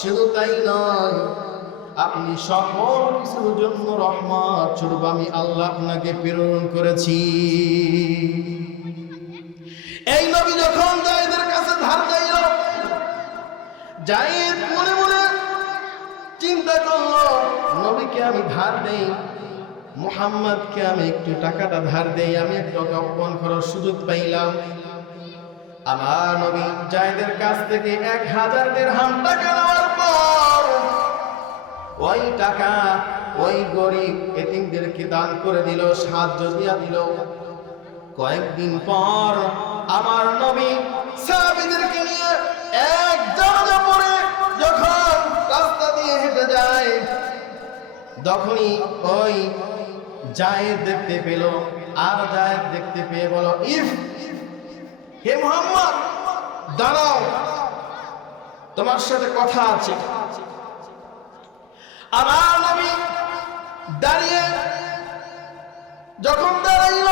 শুধু তাই নয়, আপনি সকল কিছুর জন্য রহমত স্বরূপ আমি আল্লাহ আপনাকে প্রেরণ করেছি। এই নবী যখন যায়েদের কাছে ধার চাইল, যায়েদ মনে মনে চিন্তা করলো, নবীকে আমি ধার দেই, মুহাম্মদকে আমি একটু টাকাটা ধার দেই, আমি একটু অপমান করার সুযোগ পাইলাম। আমার নবী যায়েদের কাছ থেকে 1000 দিরহাম টাকা নেওয়ার পর ওই টাকা ওই গরিব এতিমদেরকে দান করে দিল, সাহায্য দিয়া দিল। কয়েকদিন পর আমার নবী সাহাবীদেরকে নিয়ে এক জানাজা পড়ে যখন রাস্তা দিয়ে হেঁটে যায়, তখনই ওই যায়েদ দেখতে পেল। আর যায়েদ দেখতে পেয়ে বলল, ইফ হে মুহাম্মদ, দাঁড়াও, তোমার সাথে কথা আছে। আমার নবী দাঁড়িয়ে যখন দাঁড়াইল,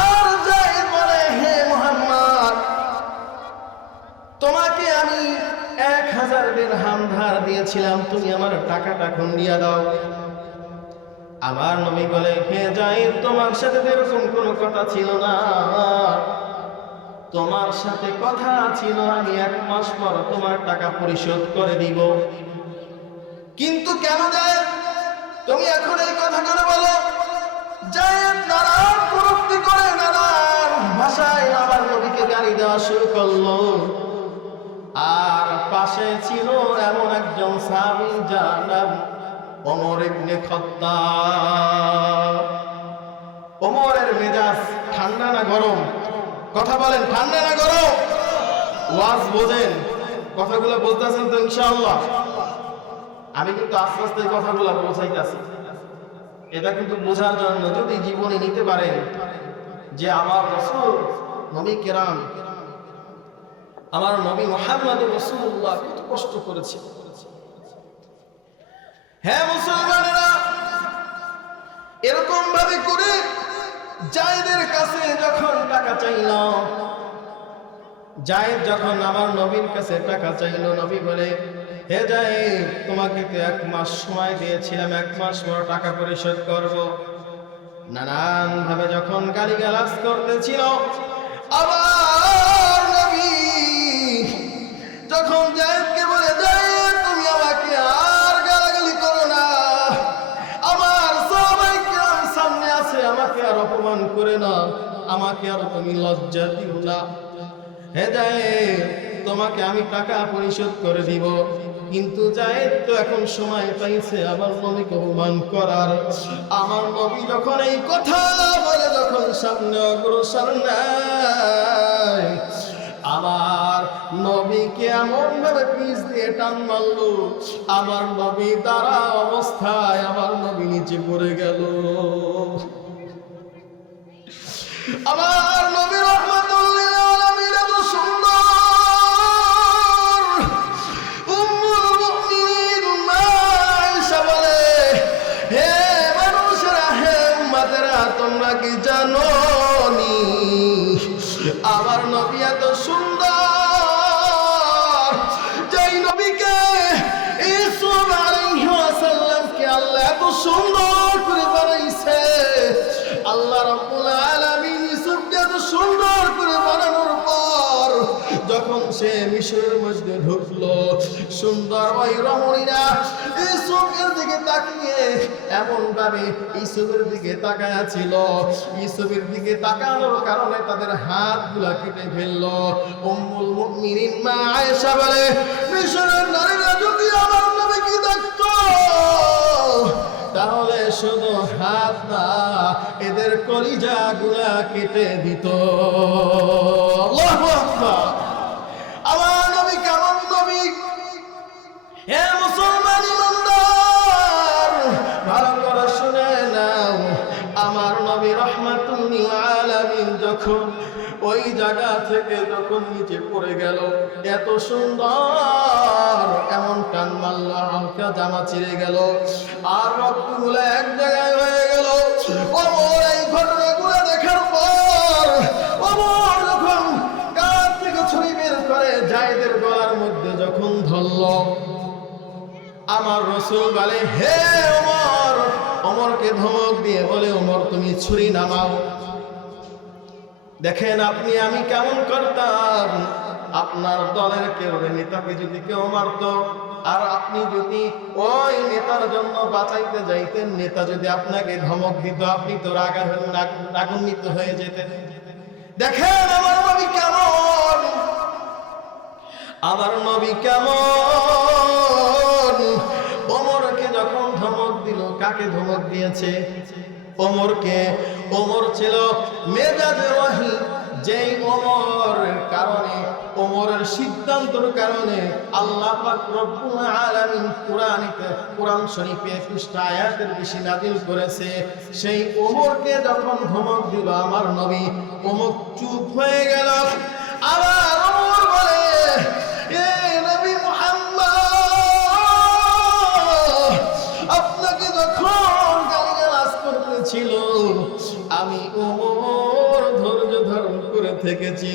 আর যায়েদ বলে, হে মুহাম্মদ, তোমাকে আমি 1000 দিরহাম ধার দিয়েছিলাম, তুমি আমার টাকাটা এখন দিয়া দাও। আমার নবী বলে, হে যায়েদ, তোমার সাথে এরকম কোনো কথা ছিল না, তোমার সাথে কথা ছিল আমি 1 মাস পর তোমার টাকা পরিশোধ করে দিব। কিন্তু কেন যায়েদ তুমি এখন এই কথাগুলো বলো? যায়েদ নানান প্রবৃত্তি করে নানান ভাষায় আমার নবীকে গালি দেওয়া শুরু করলো। আর পাশে ছিল এমন একজন সাহাবী যার নাম ওমর ইবনে খাত্তাব। ওমরের মেজাজ ঠান্ডা না গরম? কথা বলেন, ঠান্ডা না গরম? ওয়াজ বোঝেন? কথাগুলো বলতেছেন তো ইনশাআল্লাহ? আমি কিন্তু আস্তে আস্তে কথাগুলো বোঝাইতেছি। এটা কিন্তু বোঝার জন্য যদি জীবনে নিতে পারেন যে আমার রাসূল নবী কেরাম, আমার নবী মুহাম্মদুর রাসূলুল্লাহ কত কষ্ট করেছে। হ্যাঁ মুসলমানেরা, এরকম ভাবে করে যায়েদের কাছে যখন টাকা চাইল, যায়েদ যখন আমার নবীর কাছে টাকা চাইল, নবী বলে, হে যায়েদ, তোমাকে তো 1 মাস সময় দিয়েছিলাম, 1 মাস পর টাকা পরিশোধ করব। নানান ভাবে যখন গালিগালাজ করতেছিল, আবার নবী যখন যায়েদকে বলে, যায়েদ তুমি আমাকে আর গালাগালি করো না, আমার সাহাবায়ে কিরাম সামনে আছে, আমাকে আর অপমান করে না, আমাকে আর তুমি লজ্জা দিও না। হে যায়েদ, তোমাকে আমি টাকা পরিশোধ করে দিব। কিন্তু যায়েদ তো এখন সময় পাইছে আমার নবীকে অপমান করার। আমার নবী যখন এই কথা বলে যখন সামনে অগ্রসর নেয়, আমার নবীকে এমন ভাবে পিছ দিয়ে টান মারলো, আমার নবী দাঁড়া অবস্থায় আমার নবী নিচে পড়ে গেল। আমার নবী রাহমাতুল লিল আলামিন এত সুন্দর, উম্মুল মুমিনিন মা আয়েশা বলে, হে মানুষেরা, হে উম্মতেরা, তোমরা কি জানো নি আমার নবী এত সুন্দর, যেই নবীকে ইউসুফ আলাইহিস সালামকে আল্লাহ এত সুন্দর করে বানাইছে, আল্লাহ রাব্বুল আলামিন ইউসুফকে এত সুন্দর করে বানানোর পর যখন সে মিশরের মধ্যে ঢুকলো, সুন্দর ওই রমণীরা ইউসুফের দিকে তাকিয়ে এমন ভাবে ইউসুফের দিকে তাকায়া ছিল, ইউসুফের দিকে তাকানোর কারণে তাদের হাতগুলা কেটে ফেললো। উম্মুল মুমিনিন মা আয়েশা বলে, মিশরের নারীরা যদি আমার নবীকে দেখতো তাহলে শুধু হাত না, এদের কলিজা গুলা কেটে দিত। আল্লাহু আকবার! আমার নবী কেমন নবী! হে মুসলমান ইমানদার, ভালো করে শুনে নাও, আমার নবী রাহমাতুল লিল আলামিন যখন ওই জায়গা থেকে যখন নিচে পড়ে গেল, এত সুন্দর এমন টান মারল, হালকা জামা ছিঁড়ে গেল, আর রক্তগুলো এক জায়গায় হয়ে গেল। ওমর এই ঘটনাগুলো দেখার পর ওমর যখন কাঁধ থেকে ছুরি বের করে যায়েদের গলার মধ্যে যখন ধরল। আমার রাসূল বলে, হে ওমর, ওমরকে ধমক দিয়ে বলে, ওমর তুমি ছুরি নামাও। দেখেন আপনি আমি কেমন করতাম, আপনার দলের কেউ নেতাকে যদি কেউ মারত আর আপনি যদি ওই নেতার জন্য বাঁচাইতে যাইতেন, নেতা যদি আপনাকে ধমক দিত, আপনি তো রাগান্বিত হয়ে যেতেন। দেখেন আমার নবী কেমন, আমার নবী কেমন। ওমরকে যখন ধমক দিল, কাকে ধমক দিয়েছে? ওমরকে। ওমর ছিল মেজাজে ওয়াহি, যেই ওমরের কারণে, ওমরের সিদ্ধান্তের কারণে আল্লাহ পাক রব্বুল আলামিন কোরআন শরীফে 21টা আয়াতের বেশি নাযিল করেছে। সেই ওমরকে যখন ধমক দিল আমার নবী, ওমর চুপ হয়ে গেল। আবার ওমর বলে, এ নবী মুহাম্মদ, আপনাকে যখন গালিগালাজ করতেছিল আমি ওমর ধৈর্য ধারণ করে থেকেছি,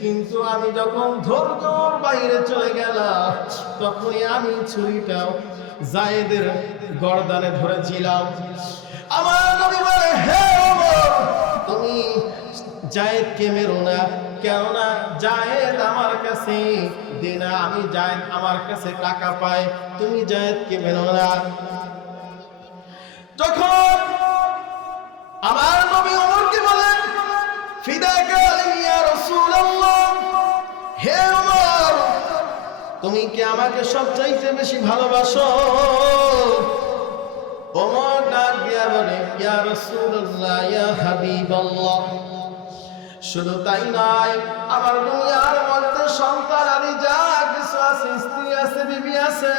কিন্তু আমি যখন ধৈর্যর বাইরে চলে গেলাম তখনই আমি ছুরিটা যায়েদের গর্দানে ধরেছিলাম। আমার নবী বলে, হে ওমর, তুমি যায়েদকে মেরো না, কেননা যায়েদ আমার কাছে দেনা, আমি যায়েদ আমার কাছে টাকা পাই, তুমি যায়েদকে মেরো না। যখন আমার নবী ওমরকে বলেন, ফিদাকা ইয়া রাসূলুল্লাহ, হে ওমর, তুমি কি আমাকে সবচাইতে বেশি ভালোবাসো? ওমর ডাক দিয়া বলে, ইয়া রাসূলুল্লাহ, ইয়া হাবিবাল্লাহ, শুধু তাই নয়, আমার দুনিয়ার মধ্যে সন্তান আদি যা কিছু আছে, স্ত্রী আছে, বিবি আছে,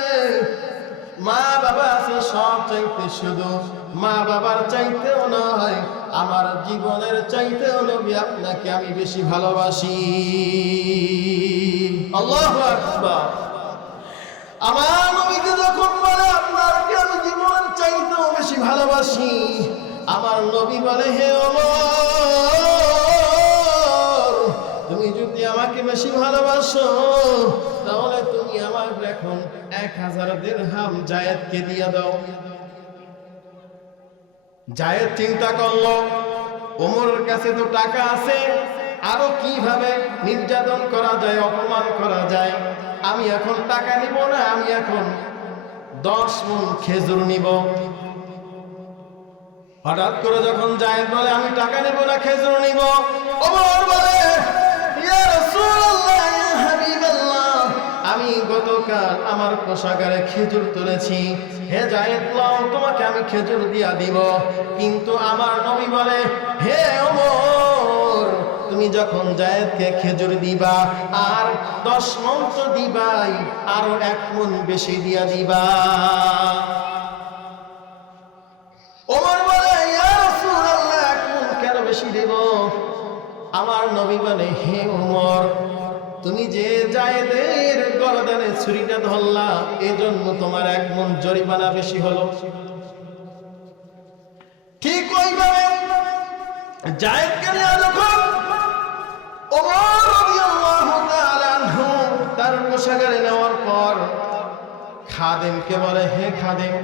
মা বাবা আছে, সব চাইতে শুধু মা বাবার চাইতেও নয়, আমার জীবনের চাইতেও নবী আপনাকে আমি বেশি ভালোবাসি। আল্লাহু আকবার। আমার নবীকে যখন বলে আপনাকে আমি জীবনের চাইতেও বেশি ভালোবাসি, আমার নবী বলে, হে ওমর, তুমি যদি আমাকে বেশি ভালোবাসো তাহলে তুমি আমার এখন 1000 দিরহাম যায়েদকে দিয়ে দাও। যায়েদ চিন্তা করলো, ওমরের কাছে তো টাকা আছে, আরো কিভাবে নির্যাতন করা যায়, অপমান করা যায়, আমি এখন টাকা নিব না, আমি এখন 10 মণ খেজুর নিব। হঠাৎ করে যখন যায়েদ বলে, আমি টাকা নিব না, খেজুর নিব, ওমর বলে, ইয়া রাসূলুল্লাহ, ইয়া হাবিবাল্লাহ, আমি গতকাল আমার কোষাগারে খেজুর তুলেছি, হে যায়েদ, তোমাকে আমি খেজুর দিয়া দিব। কিন্তু আমার নবী বলে, হে ওমর, তুমি যখন যায়েদকে খেজুর দিবা আর 10 মণ তো দিবাই, আরো 1 মণ বেশি দিয়া দিবা। ওমর বলে, ইয়া রাসূলুল্লাহ, 1 মণ কেন বেশি দেব? আমার নবী বলে, হে ওমর, তুমি যে যায়েদের গর্দানে ছুরিটা ধরলা, এজন্য তোমার 1 মণ জরিমানা বেশি হলো। ঠিক ওইভাবে যায়েদকে নিয়ে যখন ওমর রাদিয়াল্লাহু তাআলা আনহু তার কোষাগারে নেওয়ার পর খাদেমকে বলে, হে খাদেম,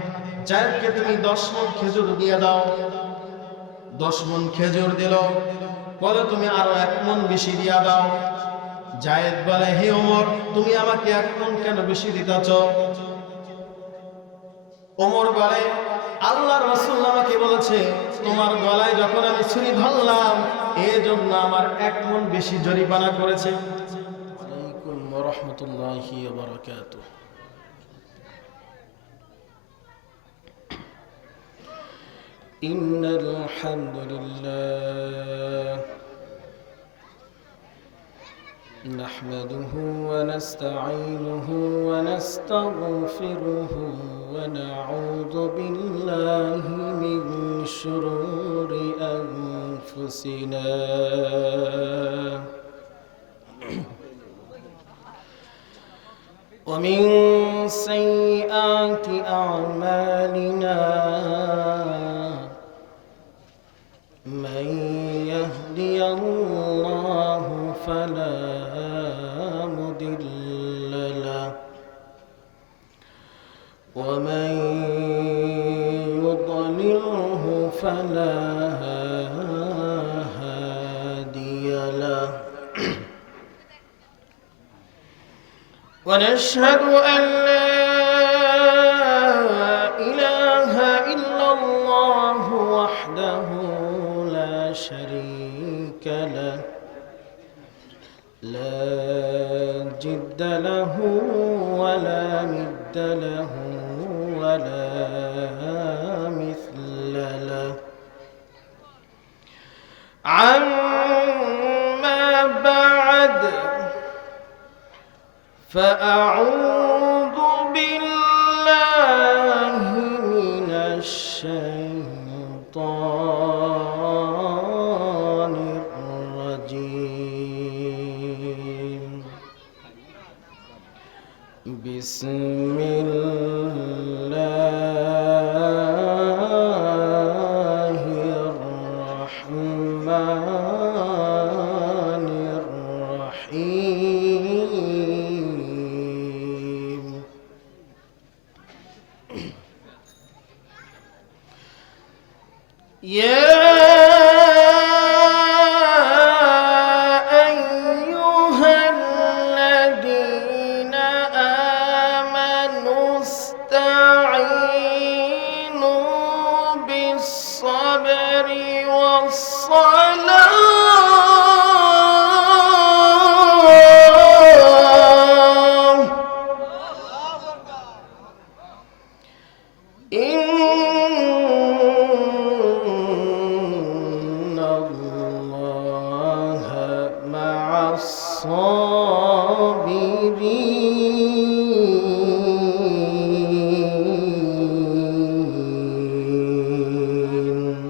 যায়েদকে তুমি 10 মণ খেজুর দিয়ে দাও। 10 মণ খেজুর দিল, বলে তুমি আরো 1 মণ বেশি দিয়া দাও। যায়েদ বলে, হে ওমর, তুমি আমাকে 1 মণ কেন বেশি দিতেছ? ওমর বলে, আল্লাহর রাসূল আমাকে বলেছে তোমার গলায় যখন আমি ছুরি ধরলাম এজন্য আমার 1 মণ বেশি জরিমানা করেছে। আলাইকুম ওয়া রাহমাতুল্লাহি ওয়া বারাকাতুহু। ইন্নাল হামদুলিল্লাহ নাহমাদুহু ওয়া নাস্তাঈনুহু ওয়া নাস্তাগফিরুহু ওয়া নাউযু বিল্লাহি মিন শুরুরি আনফুসিনা ওয়া মিন সাইয়্যাতি আ'মালিনা من يهدي الله فلا مضل له ونشهد أن لا إله إلا الله وحده لا شريك له لا جد له ولا ند له ولا مثل له عما بعد فأعوذ بالله من الشيطان الرجيم بسم الله الرحمن الرحيم يا أيها الذين آمنوا استعينوا بالصبر والصلاة إن الله مع الصابرين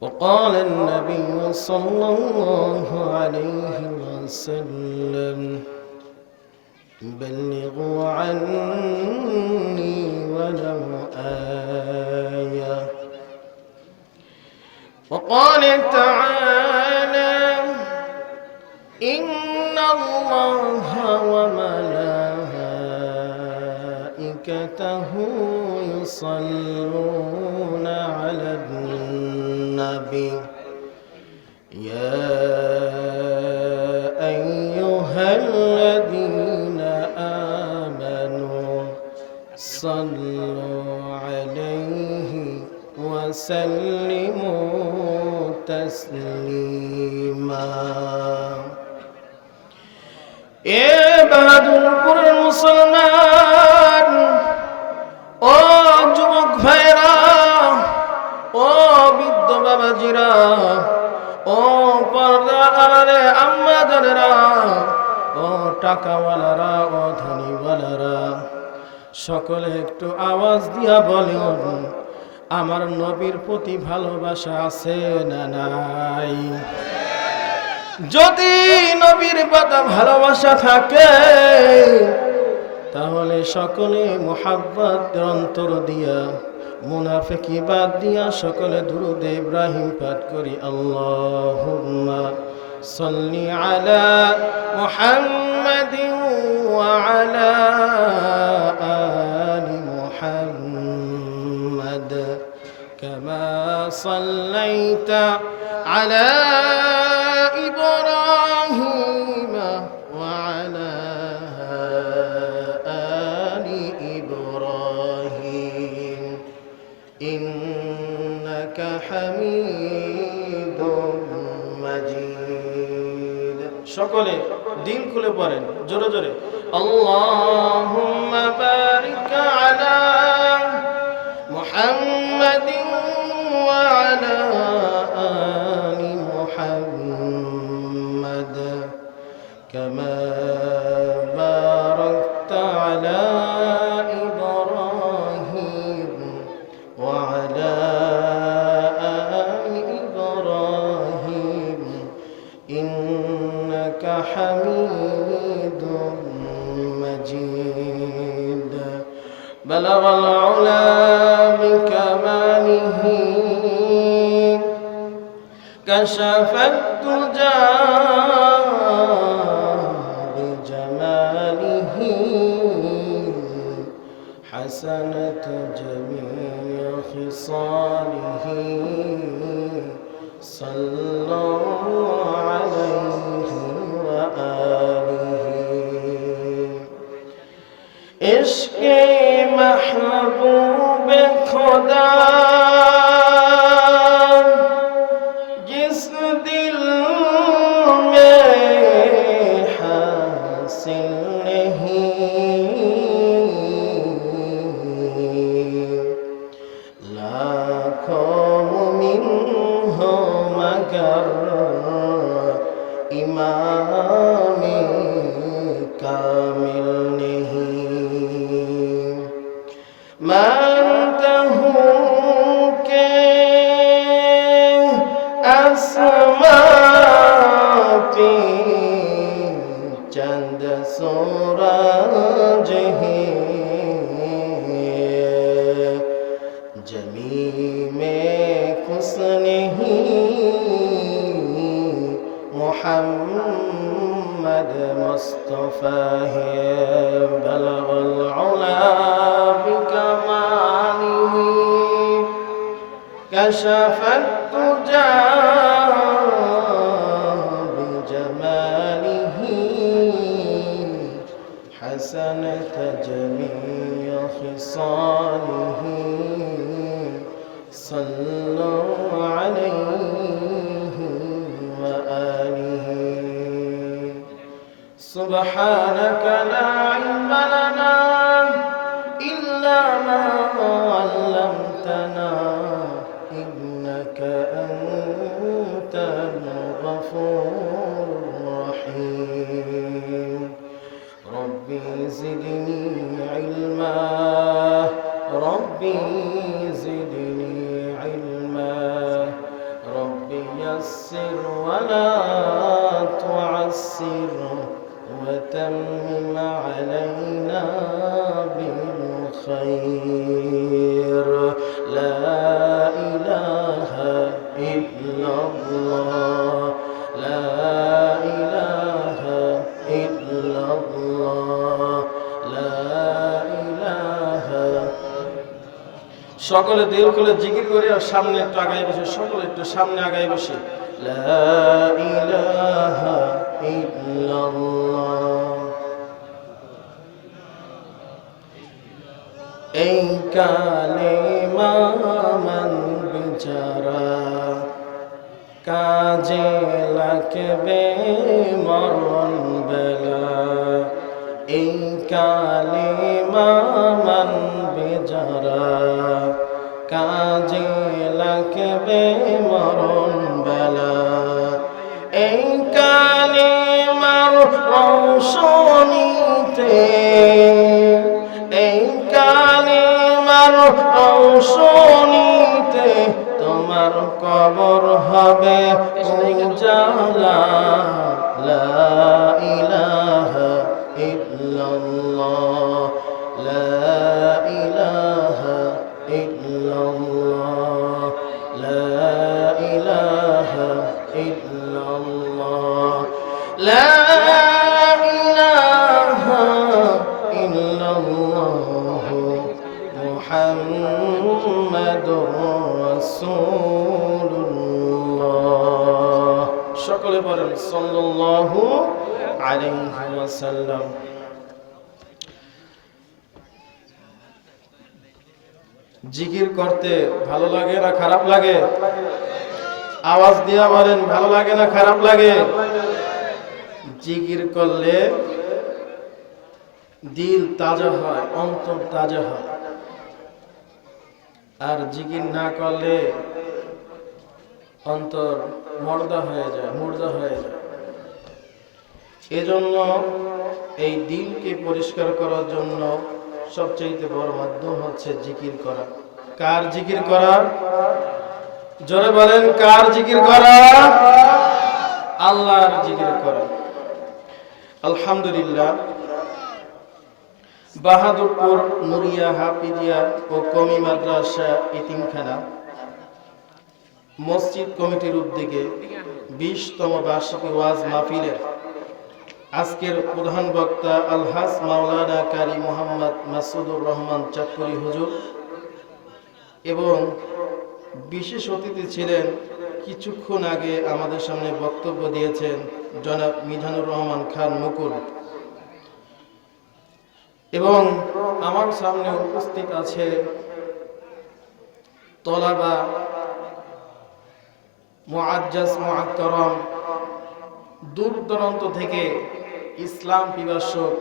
وقال النبي صلى الله عليه وسلم بلغوا عني ولو آية وقال تعالى إن الله وملائكته يصلون على النبي يا أيها الذين آمنوا صلوا عليه وسلموا تسليما يا বাহাদুরপুর মুসলমান ও যুবক ভাইরা ও বৃদ্ধ বাবাজিরা ও পর্দার আড়ালে আম্মা জানেরা ও টাকাওয়ালারা ও ধনীওয়ালারা সকলে একটু আওয়াজ দিয়া বলেন আমার নবীর প্রতি ভালোবাসা আছে না নাই? যদি নবীর প্রতি ভালোবাসা থাকে তাহলে সকলে মুহাব্বত অন্তর দিয়া মুনাফিকি বাদ দিয়া সকলে দুরূদ ইব্রাহিম পাঠ করি আল্লাহুম্মা সাল্লি আলা মুহাম্মাদিন ওয়া আলা আলি মুহাম্মাদ কামা সাল্লাইতা আলা إبراهيم وعلى آل إبراهيم إنك حميد مجيد সকলে দিল খুলে পড়েন জোরে জোরে আল্লাহুম্মা বারিক আলা মুহাম্মাদিন ওয়া আলা আলি মুহাম্মাদ কামা বারাকতা আলা ইব্রাহিম ওয়া আলা আলি ইব্রাহিম ইন্নাকা হামিদুম مجيد بلغ العلا بكماله كشف الدجى بجماله حسنت جميع خصاله صلى الله عليه وآله इश्क़े महबूब खुदा जिस दिल में हासिल नहीं, लाखों मुमिन हो मगर इमाम कामिल नहीं। मानता हूँ कि आसमां पे चंद सूरज हैं, जमी में कुछ नहीं, मुहम्मद मुस्तफा है। बलगल उला बिकमालिही, कशफत तुजा बिजमालिही, हसनत जमीअ खिसालिही, सल्लु अलैहि व आलिही। सुब्हानक ला इल्म लना इल्ला मा अल्लमतना, इन्नका अंतल गफूरुर रहीम। रब्बी ज़िदनी इल्मा, रब्बी ज़िदनी इल्मा, रब्बी यस्सिर वला तुअस्सिर वतम्मिम अलैना बिलखैर। ला इलाहा इल्लल्लाह, ला इलाहा इल्लल्लाह, ला ইলাহা। সকলে দিল খুলে জিকির করে আর সামনে একটু আগায় বসে, সকলে একটু সামনে আগায় বসে। লা ইলাহা ইল্লাল্লাহ। এই কালেমা মান বিচারা, কাজে লাগবে মরণ বেলা। এই কালেমা মানবে যারা, কাজে লাগবে মরণ বেলা। এই কালেমার রৌশনীতে, এই কালেমার রৌশনীতে তোমার কবর হবে উজালা। লা ইলাহা ইল্লাল্লাহ, লা ইলাহা ইল্লাল্লাহ, লা ইলাহা ইল্লাল্লাহ, লা ইলাহা ইল্লাল্লাহ, মুহাম্মাদুর রাসূলুল্লাহ। সকলে বলেন সাল্লাল্লাহু আলাইহি ওয়াসাল্লাম। জিকির করতে ভালো লাগে না খারাপ লাগে? আওয়াজ দিয়া বলেন, ভালো লাগে না খারাপ লাগে? জিকির করলে দিল তাজা হয়, অন্তর তাজা হয়। আর জিকির না করলে অন্তর মুর্দা হয়ে যায়। এজন্য এই দিলকে পরিষ্কার করার জন্য সবচেয়ে বড় মাধ্যম হচ্ছে জিকির করা। কার জিকির করা? জোরে বলেন, কার জিকির করা? আল্লাহর জিকির করা। আলহামদুলিল্লাহ, বাহাদুরপুর নুরিয়া হাফিজিয়া ও কমি মাদ্রাসা এতিমখানা মসজিদ কমিটির উদ্যোগে 20তম বার্ষিকী ওয়াজ মাহফিলের আজকের প্রধান বক্তা আলহাজ মাওলানা কারি মোহাম্মদ মাসুদুর রহমান চাঁদপুরি হুজুর এবং বিশেষ অতিথি ছিলেন কিছুক্ষণ আগে আমাদের সামনে বক্তব্য দিয়েছেন জনাব মিজানুর রহমান খান মুকুল এবং আমার সামনে উপস্থিত আছে তলাবা মুআজ্জাজ মুআক্কারাম, দূর দূরান্ত থেকে ইসলাম পিপাসক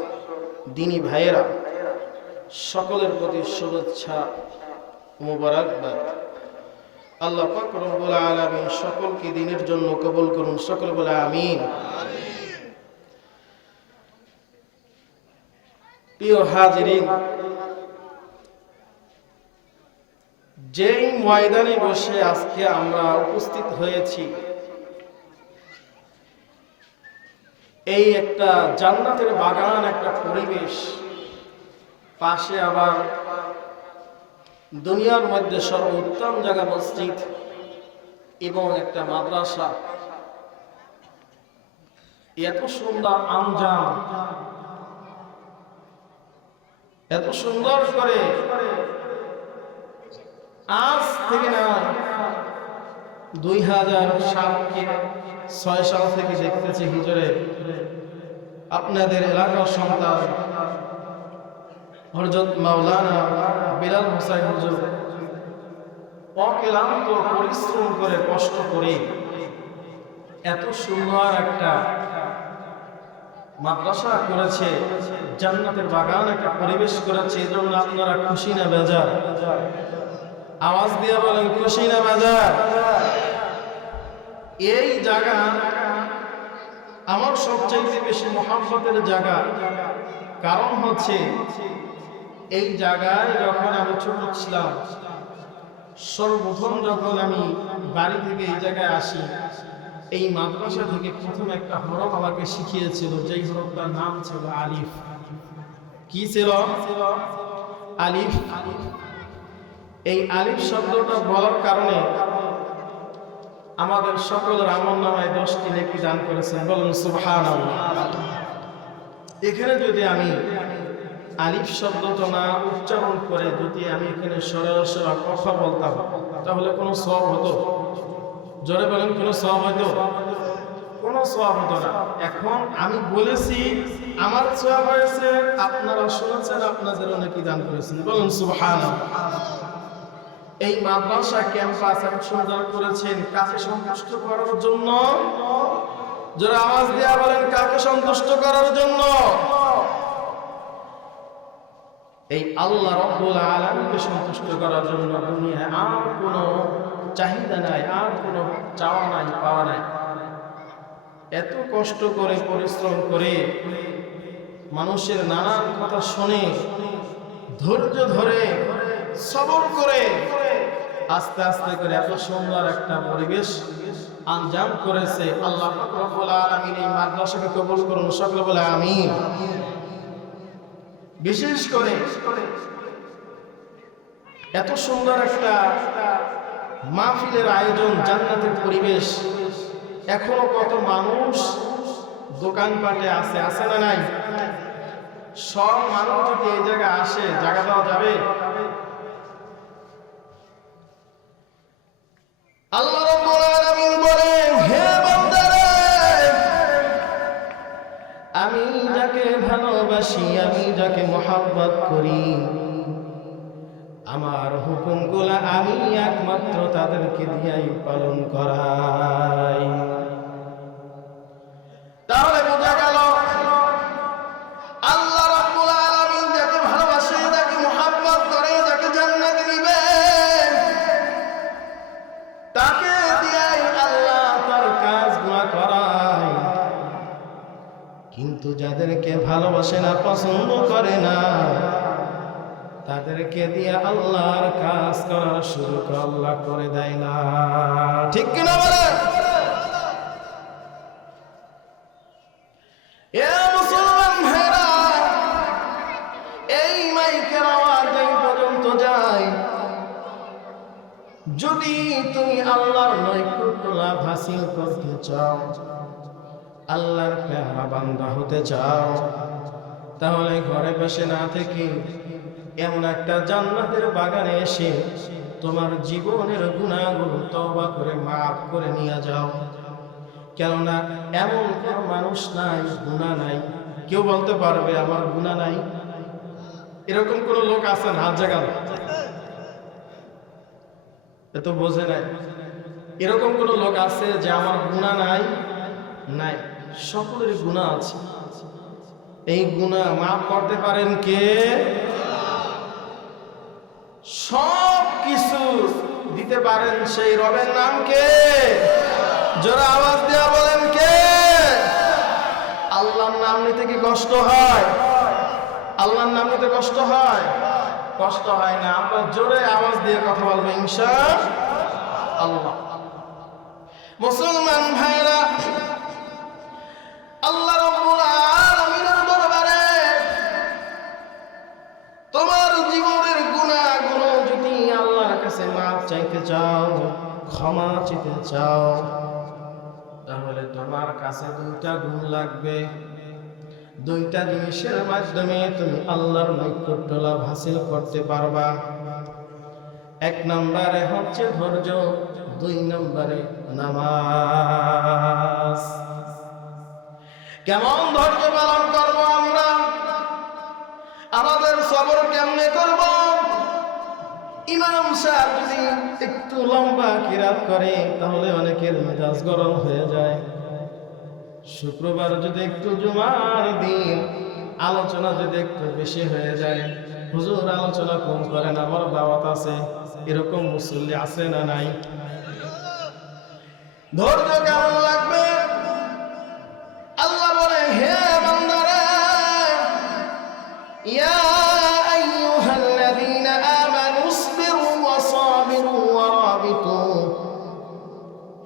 দিনী ভাইয়েরা, সকলের প্রতি শুভেচ্ছা মুবারকবাদ। আল্লাহ পাক রব্বুল আলামিন সকলকে দিনের জন্য কবুল করুন, সকল বলে আমিন। প্রিয় হাজিরিন, যেই ময়দানে বসে আজকে আমরা উপস্থিত হয়েছি, এই একটা জান্নাতের বাগান, একটা পরিবেশ, পাশে আবার দুনিয়ার মধ্যে সর্বোত্তম জায়গা মসজিদ এবং একটা মাদ্রাসা। এত সুন্দর আঞ্জাম, এত সুন্দর করে আজ থেকে না 2006 সাল থেকে দেখতেছি হুজুরে আপনাদের এলাকার সন্তান হযরত মাওলানা বিলাল হোসেন হুজুর অক্লান্ত পরিশ্রম করে, কষ্ট করে এত সুন্দর একটা মাদ্রাসা করেছে, জান্নাতের বাগান একটা পরিবেশ করেছে। এই জন্য আপনারা খুশি না বেজার? আওয়াজ দিয়ে বলেন খুশি না বেজার? এই জায়গা আমার সবচেয়ে বেশি মহব্বতের জায়গা। কারণ হচ্ছে এই জায়গায় যখন আমি ছোট ছিলাম, সর্বপ্রথম যখন আমি বাড়ি থেকে এই জায়গায় আসি, এই মাদ্রাসা থেকে প্রথম একটা হরফ আমাকে শিখিয়েছিল, যেই হরফটার নাম ছিল আলিফ। কি ছিল? আলিফ। এই আলিফ শব্দটা বলার কারণে আমাদের সকলের আমলনামায় 10টি নেকি দান করেছেন, বলুন সুবহানাল্লাহ। এখানে যদি আমি আলিফ শব্দটা না উচ্চারণ করে যদি আমি এখানে সরাসরি কথা বলতাম, তাহলে কোনো সওয়াব হতো? জোরে বলেন, কোনো সওয়াব হতো? কোনো সওয়াব হতো না। এখন আমি বলেছি, আমার সওয়াব হয়েছে, আপনারা শুনেছেন, আপনাদেরও নেকি দান করেছেন, বলুন সুবহানাল্লাহ। এই মাদ্রাসা ক্যাম্পাস এত সুন্দর করেছেন কাকে সন্তুষ্ট করার জন্য? যারা আওয়াজ দিয়ে বলেন কাকে সন্তুষ্ট করার জন্য? এই আল্লাহ রাব্বুল আলামিনকে সন্তুষ্ট করার জন্য। দুনিয়ায় আর কোনো চাহিদা নাই, আর কোনো চাওয়া নাই, পাওয়া নাই। এত কষ্ট করে, পরিশ্রম করে, মানুষের নানান কথা শুনে, ধৈর্য ধরে, সবর করে, আস্তে আস্তে করে এত সুন্দর একটা পরিবেশ আঞ্জাম করেছে। আল্লাহ পাক রব্বুল আলামিন এই মাদ্রাসাকে কবুল করুন, সকলে বলে আমিন। বিশেষ করে এত সুন্দর একটা মাহফিলের আয়োজন, জান্নাতের পরিবেশ, এখনো কত মানুষ দোকানপাটে আছে না নাই? সব মানুষ যদি এই জায়গায় আসে, জায়গা দেওয়া যাবে? আল্লাহ রাব্বুল আলামিন বলেন, হে বান্দারা, আমি যাকে ভালোবাসি, আমি যাকে মহব্বত করি, আমার হুকুমগুলো আমি একমাত্র তাদেরকে দিয়েই পালন করাই। তাহলে বোঝা গেল আল্লাহ রাব্বুল আলামিন যাকে ভালোবাসে, যাকে মহব্বত করে, যাকে জান্নাতে দিবে, তাকে দিয়েই আল্লাহ তার কাজগুলো করায়। কিন্তু যাদেরকে ভালোবাসে না, পছন্দ করে না, তাদেরকে দিয়ে আল্লাহর কাজ করার শুরু আল্লাহ করে দেয় না। ঠিক কিনা বলেন? এ মুসলমান ভাইরা, এই মাইকের আওয়াজ এই পর্যন্ত যায়, যদি তুমি আল্লাহর নৈকট্য লাভ হাসিল করতে চাও, আল্লাহর প্যারা বান্দা হতে চাও, তাহলে ঘরে বসে না থেকে এমন একটা জান্নাতের বাগানে এসে তোমার জীবনের গুনাহগুলো তওবা করে মাফ করে নিয়ে যাও। কেননা এমন কোনো মানুষ নাই গুনাহ নাই। কেউ বলতে পারবে আমার গুনাহ নাই? এরকম কোন লোক আছেন? হাত জাগান। এত বোঝে নাই। এরকম কোন লোক আছে যে আমার গুনাহ নাই? নাই, সকলের গুনাহ আছে। এই গুনাহ মাফ করতে পারেন কে? সব কিছু দিতে পারেন সেই রবের নাম কে? জোরে আওয়াজ দেওয়া বলেন কে? আল্লাহর নাম নিতে কি কষ্ট হয়? আল্লাহর নাম নিতে কষ্ট হয়? কষ্ট হয় না। আমরা জোরে আওয়াজ দিয়ে কথা বলবো ইনশাআল্লাহ। মুসলমান ভাইরা, আল্লাহ রাব্বুল আলামিনের দরবারে তোমার জীবনের গুনাহগুলো যদি আল্লাহর কাছে মাফ চাইতে চাও, ক্ষমা চাইতে চাও, তাহলে তোমার কাছে দুইটা গুণ লাগবে। দুইটা জিনিসের মাধ্যমে তুমি আল্লাহর নৈকট্য লাভ হাসিল করতে পারবা। এক নম্বরে হচ্ছে ধৈর্য, দুই নম্বরে নামাজ। কেমন ধৈর্য পালন করব আমরা? আমাদের সবর কেমনে করব? ইমাম সাহেব যদি একটু লম্বা কিরাত করে তাহলে অনেকের মেজাজ গরম হয়ে যায়। শুক্রবার যদি একটু জুমার দিন আলোচনা যদি একটু বেশি হয়ে যায়, হুজুর আলোচনা কম করেন, আমার দাওয়াত আছে, এরকম মুসল্লি আছে না নাই? ধৈর্য কেমন লাগবে? আল্লাহ বলে, হে বান্দারা, ইয়া আইয়ুহাল্লাযীনা আমানু ইসবিরু ওয়া সাবিরু ওয়া রাবিতু।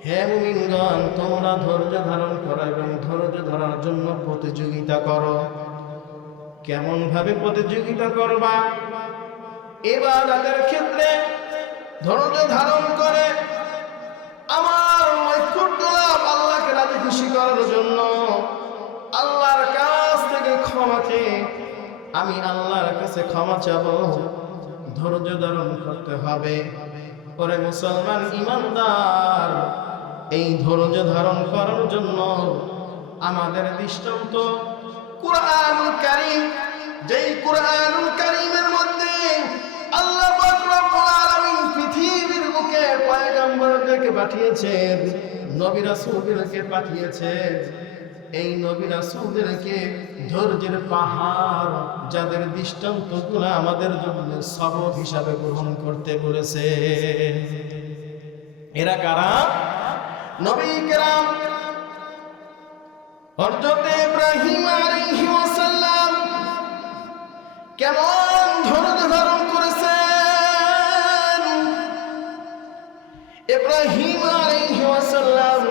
হে মুমিনগণ, তোমরা ধৈর্য ধারণ করো এবং ধৈর্য ধরার জন্য প্রতিযোগিতা করো। কেমন ভাবে প্রতিযোগিতা করবা? ইবাদতের ক্ষেত্রে ধৈর্য ধারণ করে আমার নৈকট্য লাভ, আল্লাহকে রাজি খুশি করার জন্য আল্লাহর কাছ থেকে ক্ষমা চেয়ে আমি আল্লাহর কাছে ক্ষমা চাবো। ধৈর্য ধারণ করতে হবে। ওরে মুসলমান ইমানদার, এই ধৈর্য ধারণ করার জন্য আমাদের দৃষ্টান্ত কুরআনুল কারীম। যেই কুরআনুল কারীমের মধ্যে আল্লাহ পাক রব্বুল আলামিন পৃথিবীর বুকে পয়গম্বরদেরকে পাঠিয়েছেন, নবী রাসূলদেরকে পাঠিয়েছেন। এই নবী রাসূলদেরকে ধৈর্যের পাহাড়, যাদের দৃষ্টান্তগুলো আমাদের জন্য সবক হিসাবে গ্রহণ করতে বলেছে। এরা কারা? নবী কেরাম হযরত ইব্রাহিম আলাইহিস সালাম কেমন ধৈর্য ধারণ করেছেন। ইব্রাহিম আলাইহিস সালাম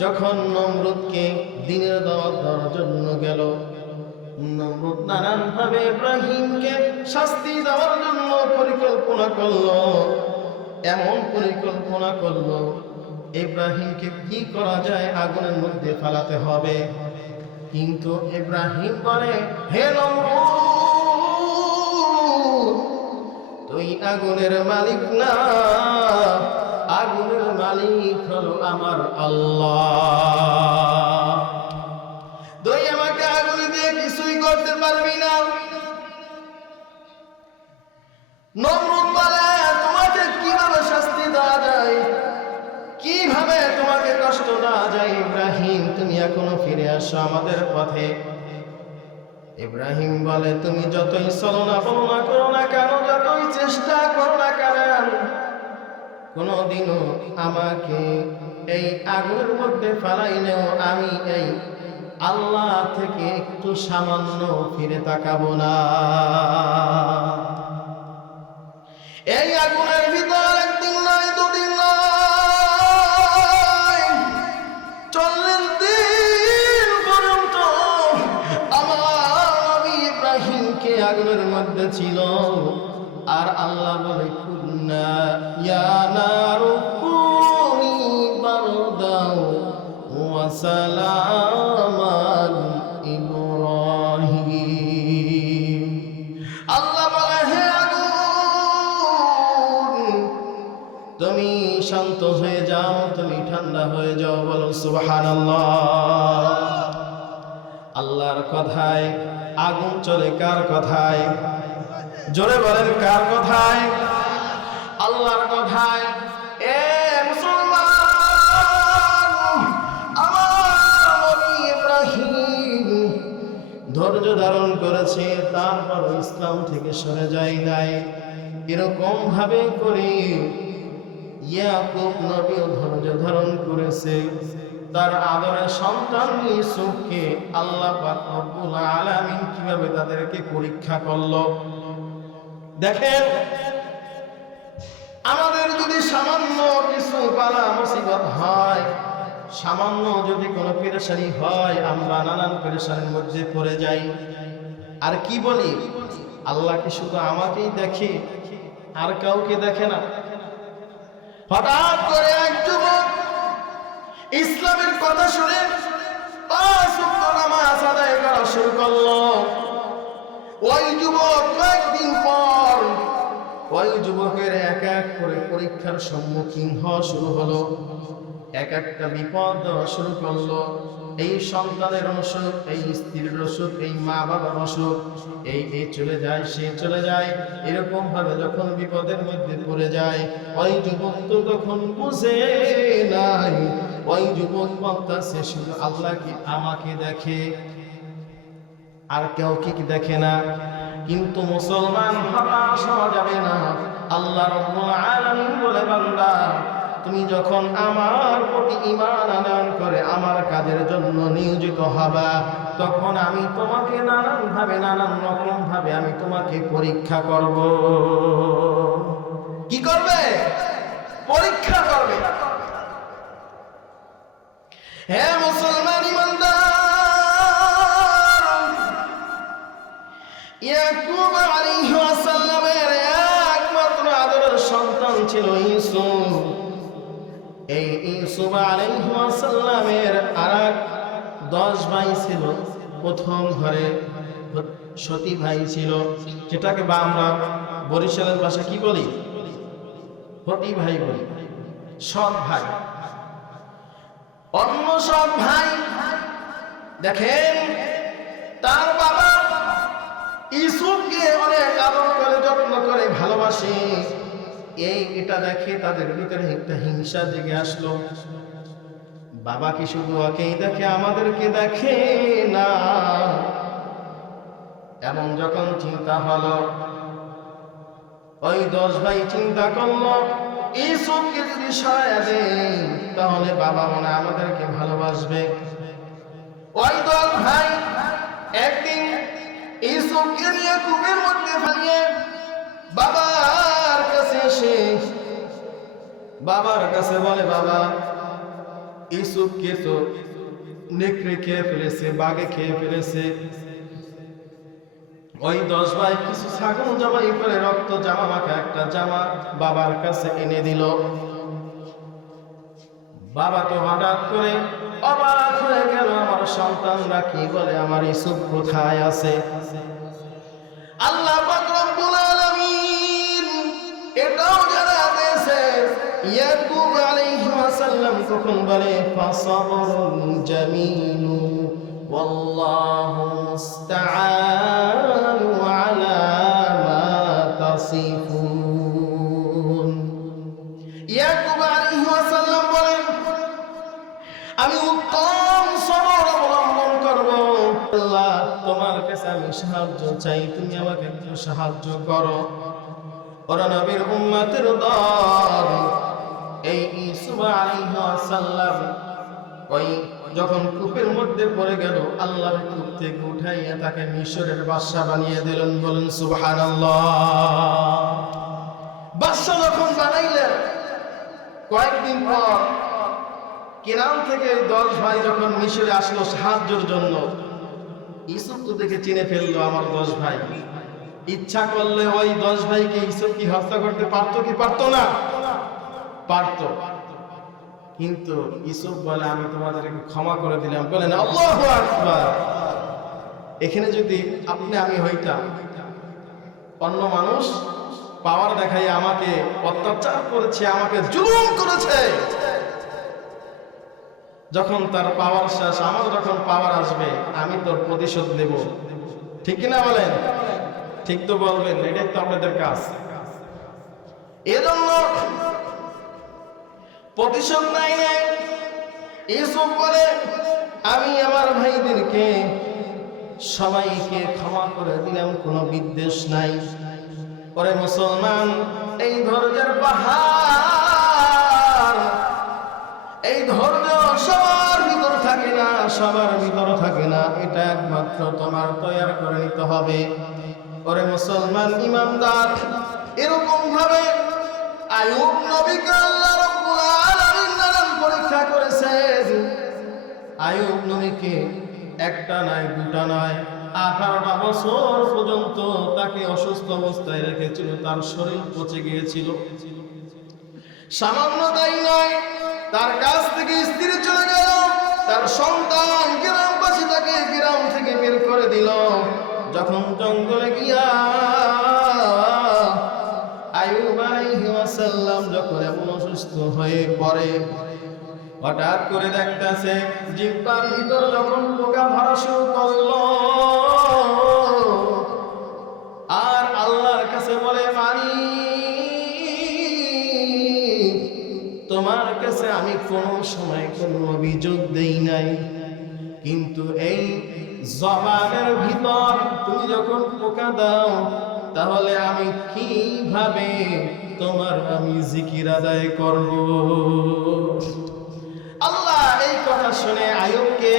যখন নমরুদকে দ্বীনের দাওয়াত দেওয়ার জন্য গেল, নমরুদ নানান ভাবে ইব্রাহিমকে শাস্তি দেওয়ার জন্য পরিকল্পনা করলো। এমন পরিকল্পনা করলো, ইব্রাহিমকে কি করা যায়, আগুনের মধ্যে ফেলাতে হবে। কিন্তু ইব্রাহিম বলে, হে নমরুদ, তুই আগুনের মালিক না, আগুনের মালিক হলো আমার আল্লাহ। তুই আমাকে আগুন দিয়ে কিছুই করতে পারবি না। নমরুদ বলে, তোমাকে কিভাবে শাস্তি দেওয়া যায়, কিভাবে তোমাকে কষ্ট দেওয়া যায়? ইব্রাহিম, তুমি এখনো ফিরে আসো আমাদের পথে। ইব্রাহিম বলে, তুমি যতই ছলনা বলনা করো না কেন, যতই চেষ্টা করো না কেন, কোনদিনও আমাকে এই আগুনের মধ্যে ফেলাইলেও আমি এই আল্লাহ থেকে একটু সামান্য ফিরে তাকাবো না। এই আগুনের ভিতর একদিন নয়, দুদিন নয়, 40 দিন পর্যন্ত আমি ইব্রাহিমকে আগুনের মধ্যে ছিল। আর আল্লাহ বলে, কুন্না ইয়া নারু কুনি বারদাও ওয়া সালামান ইব্রাহিম। আল্লাহ বলে, হে আগুন, তুমি শান্ত হয়ে যাও, তুমি ঠান্ডা হয়ে যাও। বলো সুবহানাল্লাহ। আল্লাহর কথায় আগুন চলে কার কথায়? জোরে বলেন কার কথায়? আল্লাহর কথায়। এ মুসলমান, আমার নবী ইব্রাহিম ধৈর্য ধারণ করেছে, তারপর ইসলাম থেকে সরে যায় নাই। এরকম ভাবে করে ইয়াকুব নবীও ধৈর্য ধারণ করেছে। তার আদরের সন্তান ইউসুফকে আল্লাহ পাক রব্বুল আলামিন কিভাবে তাদেরকে পরীক্ষা করলো দেখেন। আমাদের যদি সামান্য কিছু বালা মুসিবত হয়, সামান্য যদি কোনো পেরেশানি হয়, আমরা নানান পেরেশানির মধ্যে পড়ে যাই। আর কি বলি, আল্লাহ কি শুধু আমাকেই দেখে আর কাউকে দেখে না? হঠাৎ করে এক যুবক ইসলামের কথা শুনে 5 ওয়াক্ত নামাজ আদায় করা শুরু করলো। ওই যুবক কয়েকদিন পর ওই যুবকের এক এক করে পরীক্ষার সম্মুখীন হওয়া শুরু হলো, এক একটা বিপদ দেওয়া শুরু করলো। এই সন্তানের অসুখ, এই স্ত্রীর অসুখ, এই মা বাবার অসুখ, এই চলে যায়, সে চলে যায়। এরকম ভাবে যখন বিপদের মধ্যে পড়ে যায়, ওই যুবক তো তখন বুঝে নাই। ওই যুবক বলতেছে শুধু আল্লাহ কি আমাকে দেখে আর কেউ কি দেখে না? কিন্তু মুসলমান হতাশ হওয়া যাবে না। আল্লাহ রাব্বুল আলামিন বলে, বান্দা তুমি যখন আমার প্রতি ঈমান আনয়ন করে আমার কাজের জন্য নিয়োজিত হবা, তখন আমি তোমাকে নানান ভাবে, নানান রকম ভাবে আমি তোমাকে পরীক্ষা করব। কি করবে? পরীক্ষা করবে। হে মুসলমান ইমানদার, ইয়াকুব আলাইহিস সালামের একমাত্র আদরের সন্তান ছিল ইউসুফ। এই ইউসুফ আলাইহিস সালামের আরেক 10 ভাই ছিল। প্রথম ঘরে সতী ভাই ছিল, যেটাকে বা আমরা বরিশালের ভাষা কি বলি? সতী ভাই বলি, সৎ ভাই। অন্য সব ভাই দেখেন তার বাবা ইউসুফকে অনেক আদর করে, যত্ন করে, ভালোবাসে। এটা দেখে তাদের ভিতরে একটা হিংসা জেগে আসলো। বাবা কি শুধু ওকেই দেখে, আমাদেরকে দেখে না? এমন যখন চিন্তা হলো, ওই 10 ভাই চিন্তা করলো ইউসুফকে যদি সরায়া দেই তাহলে বাবা মনে আমাদেরকে ভালোবাসবে। ওই 10 ভাই একদিন ইউসুফকে নিয়ে কূপের মধ্যে ফেলিয়ে বাবার কাছে এসে বাবার কাছে বলে, বাবা ইউসুফকে তো নেকড়ে খেয়ে ফেলেছে, বাঘে খেয়ে ফেলেছে। ওই 10 ভাই কিছু ছাগল জবাই করে রক্ত জামা মাখা একটা জামা বাবার কাছে এনে দিল। বাবা তো হঠাৎ করে অবাক হয়ে গেল, আমার সন্তানরা কি বলে, আমার ইউসুফ কোথায় আছে? আল্লাহ পাক রব্বুল আলামিন এটাও জানাতেছে, ইয়াকুব আলাইহিস সালাম তখন বলে, ফাসাবরুন জামিলু ওয়াল্লাহু মুস্তাআনু আলা মা তাসিফুন। ইয়াকুব আলাইহিস সালাম বলেন, আমি উত্তম সবর অবলম্বন করব। আল্লাহ তোমার কাছে আমি সাহায্য চাই, তুমি আমাকে একটু সাহায্য করো। ওরা নবীর উম্মতের দল। এই ইউসুফ আলাইহিস সালাম ওই যখন কূপের মধ্যে পড়ে গেল, আল্লাহ কূপ থেকে উঠাইয়া তাকে মিশরের বাদশা বানিয়ে দিলেন। বলেন সুবহানাল্লাহ। বাদশা যখন বানাইলেন, কয়েকদিন পর কেনান থেকে 10 ভাই যখন মিশরে আসলো সাহায্যের জন্য, ইউসুফ তো দেখে চিনে ফেললো আমার 10 ভাই। ইচ্ছা করলে ওই 10 ভাইকে ইউসুফ কি হত্যা করতে পারতো কি পারতো না? পারতো। কিন্তু ইউসুফ বলে, আমি তোমাদেরকে ক্ষমা করে দিলাম। বলেন আল্লাহু আকবার। এখানে যদি আপনি আমি হইতাম, অন্য মানুষ পাওয়ার দেখাই আমাকে অত্যাচার করেছে, আমাকে জুলুম করেছে, যখন তার পাওয়ার শেষ, আমার যখন পাওয়ার আসবে আমি তোর প্রতিশোধ নেব। ঠিক কিনা বলেন? ঠিক তো বলবেন, এটাই তো আপনাদের কাজ। এজন্য প্রতিশোধ নাই নাই এসব বলে আমি আমার ভাইদেরকে সবাইকে ক্ষমা করে দিলাম, কোনো বিদ্বেষ নাই। পরে মুসলমান, এই ধৈর্যের পাহাড়, এই ধৈর্য সবার ভিতর থাকে না, সবার ভিতর থাকে না, এটা একমাত্র তোমার তৈরি করে নিতে হবে। পরে মুসলমান ইমানদার, এরকম ভাবে আইয়ুব নবীকে আল্লাহ রাব্বুল আলামিন নানান পরীক্ষা করেছেন। আইয়ুব নবীকে একটা নয়, দুটা নয়, 18টা বছর পর্যন্ত তাকে অসুস্থ অবস্থায় রেখেছিল, তার শরীর পচে গিয়েছিল। সামান্য তাই নয়, তার কাছ থেকে স্ত্রী চলে গেল, তার সন্তান গ্রামবাসী তাকে গ্রাম থেকে বের করে দিল। যখন জঙ্গলে গিয়া আইয়ুব আলাইহিস সালাম যখন এমন অসুস্থ হয়ে পড়ে, হঠাৎ করে দেখতেছে জিহ্বার ভিতর যখন পোকা ধরা শুরু করলো, আর আল্লাহর কাছে বলে, মালিক, তোমার কাছে আমি কোনো সময় কোনো অভিযোগ দেই নাই, কিন্তু এই জবানের ভিতর তুমি যখন পোকা দাও, তাহলে আমি কিভাবে তোমার আমি জিকির আদায় করব? আল্লাহ এই কথা শুনে আইয়ুবকে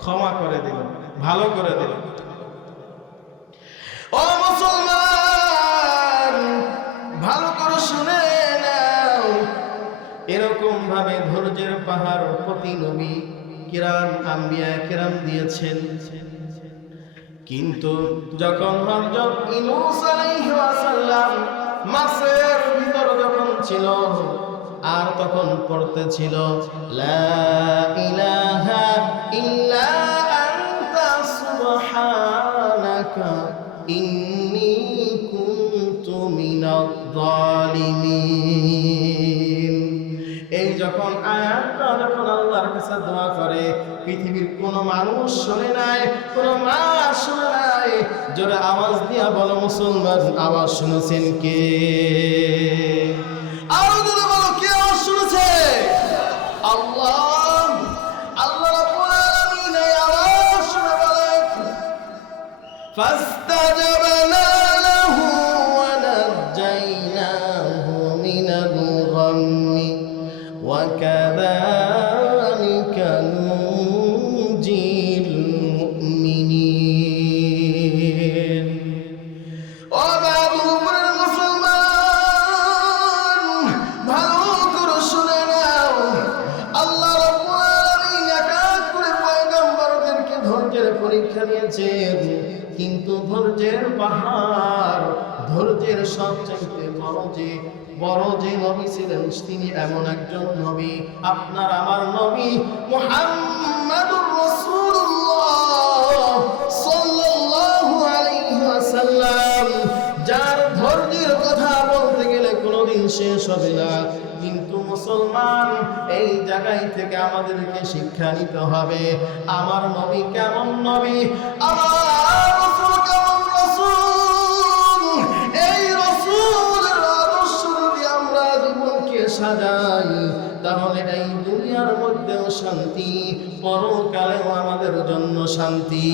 ক্ষমা করে দিল, ভালো করে দিল। ও মুসলমান, ভালো করে শুনে নাও, এরকম ভাবে ধৈর্যের পাহাড় প্রতি নবী কিরাম আম্বিয়া কিরাম দিয়েছেন। কিন্তু যখন হযরত ইউনূস আলাইহিস সালাম মাছের ভিতর যখন ছিল, আর তখন পড়তেছিল, লা ইলাহা ইল্লা আনতা সুবহানাকা ইন্নী কুনতু মিনাজ জালিমিন। এই যখন আয়াতটা যখন আল্লাহর কাছে দোয়া করে, পৃথিবীর কোনো মানুষ শুনে নাই, কোনো মা শুনে নাই। জোরে আওয়াজ দিয়া বলো মুসলমান, আওয়াজ শুনেছেন কে? আরো জোরে বলো, কে আওয়াজ শুনেছে? আল্লাহ। আল্লাহ রাব্বুল আলামিন এই আওয়াজ শুনে বলেন, ফাস্তাজাবনা লাহু ওয়া নাজ্জাইনাহু মিনাল গাম্মি ওয়া কাযালিকা নুনজিল মুমিনিন। ও বাবুর মুসলমান, ভালো করে শুনে নাও, আল্লাহ রাব্বুল আলামিন এক এক করে পয়গম্বরদেরকে ধৈর্যের পরীক্ষা নিয়েছেন, কিন্তু ধৈর্যের পাহাড়, ধৈর্যের সবচেয়ে বড় যে নবী ছিলেন, তিনি এমন একজন নবী, আপনার আমার নবী মুহাম্মাদুর রাসূলুল্লাহ সাল্লাল্লাহু আলাইহি ওয়াসাল্লাম, যার ধৈর্যের কথা বলতে গেলে কোনোদিন শেষ হবে না। কিন্তু মুসলমান, এই জায়গায় থেকে আমাদেরকে শিক্ষা নিতে হবে, আমার নবী কেমন নবী, আমার রাসূল কেমন রাসূল। এই রাসূলের আদর্শ যদি আমরা জীবনকে সাজাই, তাহলে এই দুনিয়ার মধ্যেও শান্তি, পরকালেও আমাদের জন্য শান্তি।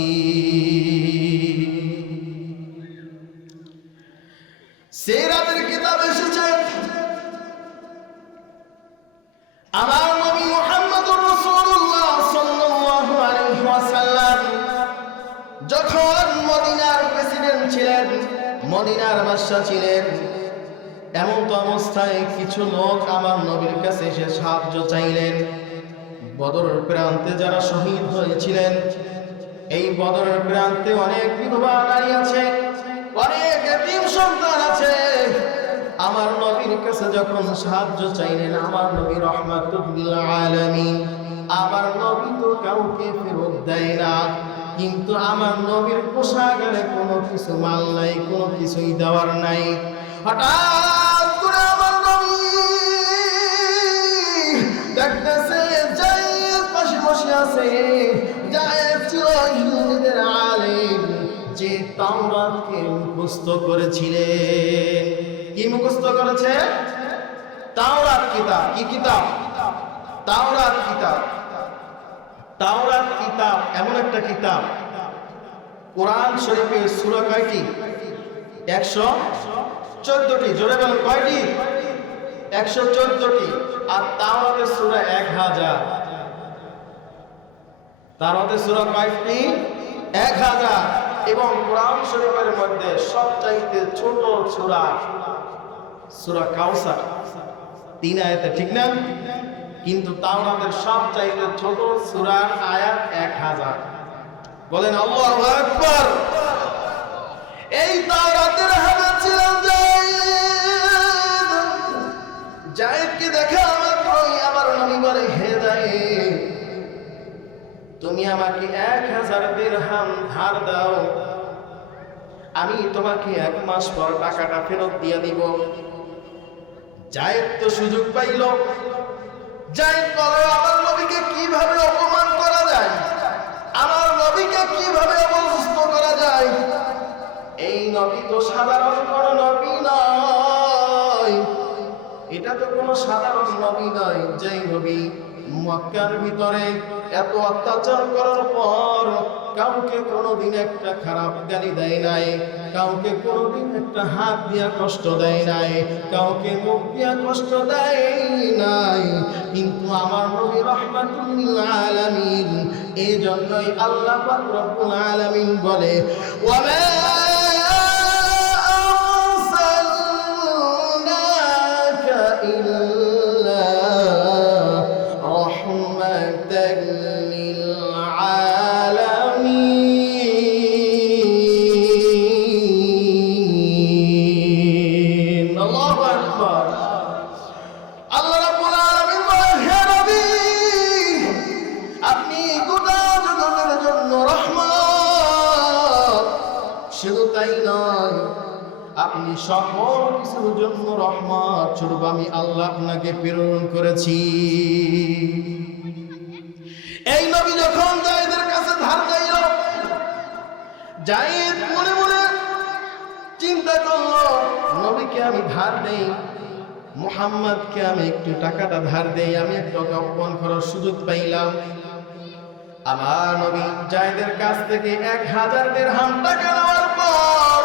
সিরাতের কিতাব এসেছে, আমার নবী মুহাম্মদুর রাসূলুল্লাহ সাল্লাল্লাহু আলাইহি ওয়াসাল্লাম যখন মদিনার প্রেসিডেন্ট ছিলেন, মদিনার বাদশা ছিলেন, এমন তো অবস্থায় কিছু লোক আমার নবীর কাছে এসে সাহায্য চাইলেন। বদরের প্রান্তে যারা শহীদ হয়েছিলেন, এই বদরের প্রান্তে অনেক বিধবা নারী আছে, অনেক এতিম সন্তান আছে। আমার নবীর কাছে যখন সাহায্য চাইলেন, আমার নবী রাহমাতুল লিল আলামিন, আমার নবী তো কাউকে ফেরত দেয় না, কিন্তু আমার নবীর পোশাকের কোনো কিছু মাল নাই, কোনো কিছুই দেওয়ার নাই। হঠাৎ করে আমার নবী দেখতেছে জায়েদ পাশে বসে আছে। জায়েদ ছিল ইহুদীদের আলেম, তাওরাতকে মুখস্থ করেছিলেন। কি মুখস্থ করেছে? তাওরাত কিতাব। কি কিতাব? তাওরাত কিতাব। তাওরাত কিতাব এমন একটা কিতাব, কোরআন শরীফের সূরা কয়টি? 114টি। জোরে বলেন কয়টি? 114টি। আর তাওরাতের সূরা 1000। তাওরাতের সূরা কয়টি? 1000। এবং কোরআন শরীফের মধ্যে সবচাইতে ছোট সূরা সূরা কাউসার, 3 আয়াতে, ঠিক না? কিন্তু তাওরাতের সবচাইতে ছোট সূরার আয়াত 1000। বলেন আল্লাহু আকবার। এই তাওরাতের হাফেজ ছিলেন যায়েদ। যায়েদকে দেখা মাত্রই আমার নবী বলে, হে যায়েদ, তুমি আমাকে 1000 দিরহাম ধার দাও, আমি তোমাকে 1 মাস পর টাকাটা ফেরত দিয়ে দিব। যায়েদ তো সুযোগ পাইল। যায়েদ বলে, আমার নবীকে কিভাবে অপমান করা যায়, আমার নবীকে কিভাবে অপদস্থ করা যায়। এই নবী তো সাধারণ কোন নবী নয়, এটা তো কোনো সাধারণ নবী নয়। যেই নবী মক্কার ভিতরে এত অত্যাচার করার পর কাউকে কোনোদিন একটা খারাপ গালি দেয় নাই, কাউকে কোনোদিন একটা হাত দিয়া কষ্ট দেয় নাই, কাউকে মুখ দিয়া কষ্ট দেয় নাই। কিন্তু আমার নবী রাহমাতুল লিল আলামিন, এই জন্যই আল্লাহ পাক রব্বুল আলামিন বলে, ওয়া আপনি সকল কিছুর জন্য রহমত স্বরূপ আমি আল্লাহ আপনাকে প্রেরণ করেছি। এই নবী যখন যায়েদের কাছে ধার চাইল, যায়েদ মনে মনে চিন্তা করলো, নবীকে আমি ধার দেই, মুহাম্মদকে আমি একটু টাকাটা ধার দেই, আমি একটু অপমান করার সুযোগ পাইলাম। আমার নবী যায়েদের কাছ থেকে 1000 দিরহাম টাকা নেওয়ার পর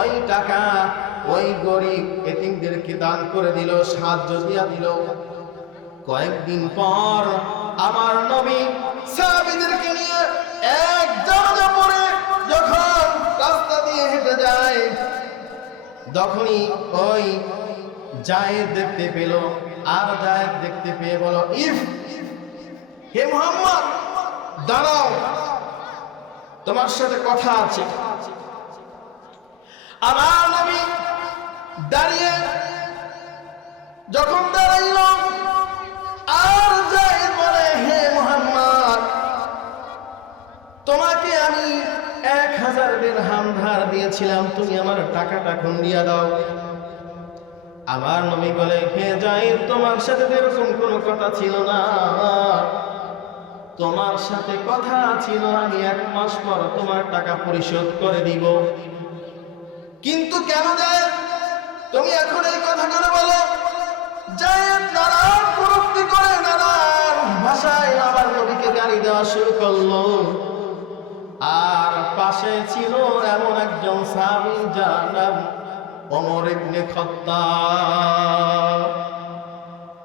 ওই টাকা ওই গরিব এতিমদেরকে দান করে দিল, সাহায্য দিয়া দিল। কয়েকদিন পর আমার নবী সাহাবীদেরকে নিয়ে এক জানাজা পড়ে যখন রাস্তা দিয়ে হেঁটে যায়, তখনই ওই যায়েদ দেখতে পেল। আর যায়েদ দেখতে পেয়ে বলো, ইফ, হে মুহাম্মদ, দাঁড়াও, তোমার সাথে কথা আছে। আমার নবী দাঁড়িয়ে যখন দাঁড়াইল, আর যায়েদ বলে, হে মুহাম্মদ, তোমাকে আমি 1000 দিরহাম ধার দিয়েছিলাম, তুমি আমার টাকাটা এখন দিয়া দাও। আমার নবী বলে, হে যায়েদ, তোমার সাথে এরকম কোনো কথা ছিল না, তোমার সাথে কথা ছিল আমি 1 মাস পর তোমার টাকা পরিশোধ করে দিব। কিন্তু কেন যায়েদ তুমি এখন এই কথা করে বলো? যায়েদ নানান প্রবৃত্তি করে নানান ভাষায় আমার নবীকে গালি দেওয়া শুরু করলো। আর পাশে ছিল এমন একজন সাহাবী যার নাম ওমর ইবনে খাত্তাব।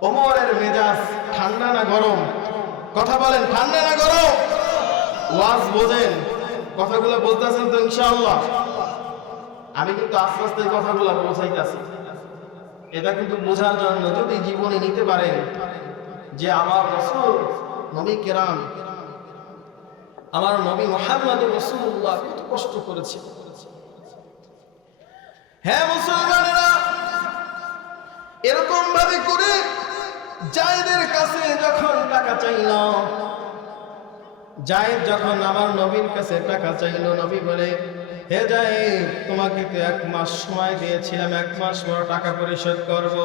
ওমরের মেজাজ ঠান্ডা না গরম? কথা বলেন, ঠান্ডা না গরম? ওয়াজ বোঝেন? কথাগুলো বলতেছেন তো ইনশাআল্লাহ? আমি কিন্তু আস্তে আস্তে এই কথাগুলো পৌঁছাইতেছি। এটা কিন্তু বোঝার জন্য যদি জীবনে নিতে পারেন যে আমার রাসূল নবী কেরাম, আমার নবী মুহাম্মদুর রাসূলুল্লাহ কত কষ্ট করেছে। হ্যাঁ মুসলমানেরা, এরকম ভাবে করে যায়েদের কাছে যখন টাকা চাইল, যায়েদ যখন আমার নবীর কাছে টাকা চাইল, নবী বলে, হে যায়েদ, তোমাকে তো 1 মাস সময় দিয়েছিলাম, 1 মাস পর টাকা পরিশোধ করব।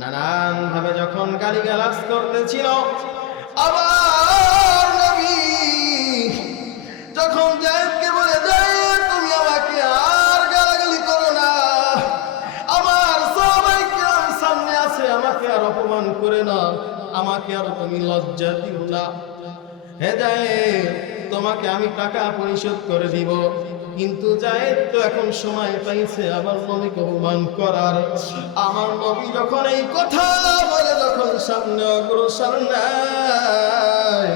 নানান ভাবে যখন গালিগালাজ করতেছিল, আবার নবী যখন যায়েদকে বলে, আমাকে আর তুমি লজ্জা দিও না। হে জায়েদ, তোমাকে আমি টাকা পরিশোধ করে দিব। কিন্তু জায়েদ তো এখন সময় পাইছে আমার নবীকে অপমান করার। আমার নবী যখন এই কথা বলে, যখন সামনে অগ্রসর নাই,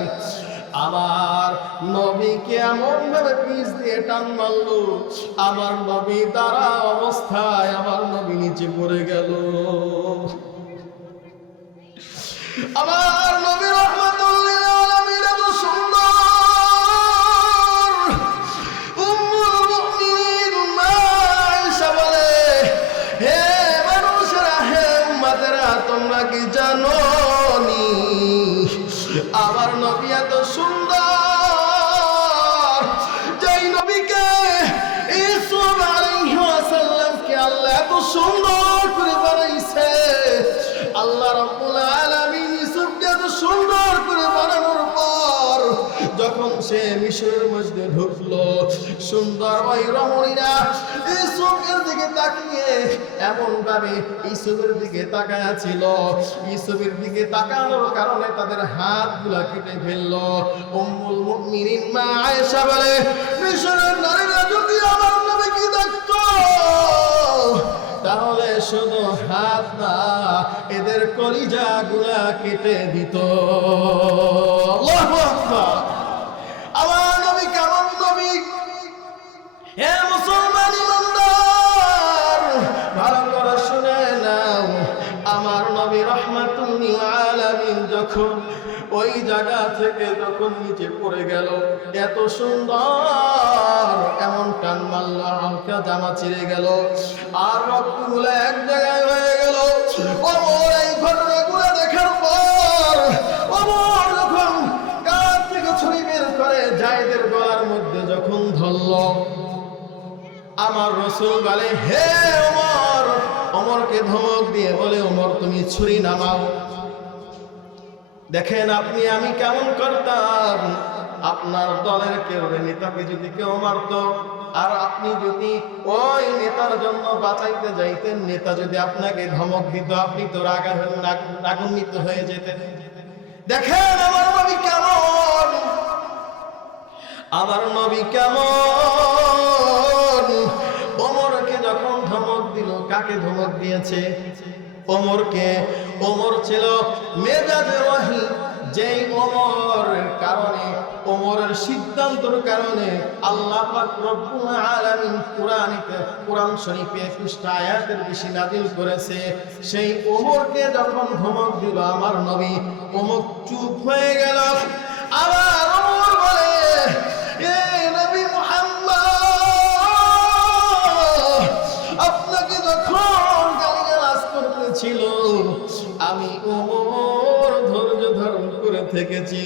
আমার নবীকে এমন ভাবে পিছ দিয়ে টান মারলো, আমার নবী দাঁড়া অবস্থায় আমার নবী নিচে পড়ে গেল। আমার নবী রাহমাতুল লিল আলামিন এত সুন্দর। উম্মুল মুমিনিন মা আয়েশা বলে, হে মানুষেরা, হে উম্মতেরা, তোমরা কি জানো নি আমার নবী এত সুন্দর, যেই নবীকে ইউসুফ আলাইহিস সালামকে আল্লাহ এত সুন্দর করে বানাইছে। আল্লাহ রাব্বুল আলামিন ইউসুফকে এত সুন্দর করে বানানোর পর যখন সে মিশরের মধ্যে ঢুকলো, সুন্দর ওই রমণীরা ইউসুফের দিকে তাকিয়ে এমন ভাবে ইউসুফের দিকে তাকায়া ছিল, ইউসুফের দিকে তাকানোর কারণে তাদের হাতগুলা কেটে ফেললো। উম্মুল মুমিনিন মা আয়েশা বলে, মিশরের নারীরা যদি আমার নবীকে দেখতো তাহলে শুধু হাত না, এদের কলিজা গুলা কেটে দিত। আল্লাহু আকবার। আমার নবী কেমন নবী! হে মুসলমান ইমানদার, ভালো করে শুনে নাও, আমার নবী রাহমাতুল লিল আলামিন যখন ওই জায়গা থেকে যখন নিচে পড়ে গেল, এত সুন্দর, এমন টান মারল হালকা জামা ছিঁড়ে গেল, আর রক্তগুলো এক জায়গায় হয়ে গেল। ওমর এই ঘটনাগুলো দেখার পর ওমর যখন কাঁধ থেকে ছুরি বের করে জায়েদের গলার মধ্যে যখন ধরল, আমার রাসূল বলে, হে ওমর, ওমরকে ধমক দিয়ে বলে, ওমর তুমি ছুরি নামাও। দেখেন আপনি আমি কেমন করতাম, আপনার দলের কেউ নেতাকে যদি কেউ মারত, আর আপনি যদি ওই নেতার জন্য বাঁচাইতে যাইতেন, নেতা যদি আপনাকে ধমক দিত, আপনি তো রাগান্বিত হয়ে যেতেন। দেখেন আমার নবী কেমন, আমার নবী কেমন। ওমরকে যখন ধমক দিল, কাকে ধমক দিয়েছে? ওমরকে। ওমর ছিল মেজাজে ওয়াহি, যেই ওমরের কারণে, ওমরের সিদ্ধান্তের কারণে আল্লাহ পাক রব্বুল আলামিন কোরআন শরীফে 21টা আয়াতের বেশি নাযিল করেছে। সেই ওমরকে যখন ধমক দিল আমার নবী, ওমর চুপ হয়ে গেল। আবার ওমর বলে, এ নবী মুহাম্মদ, আপনাকে যখন গালিগালাজ করতেছিল আমি ওমর ধৈর্য ধারণ করে থেকেছি,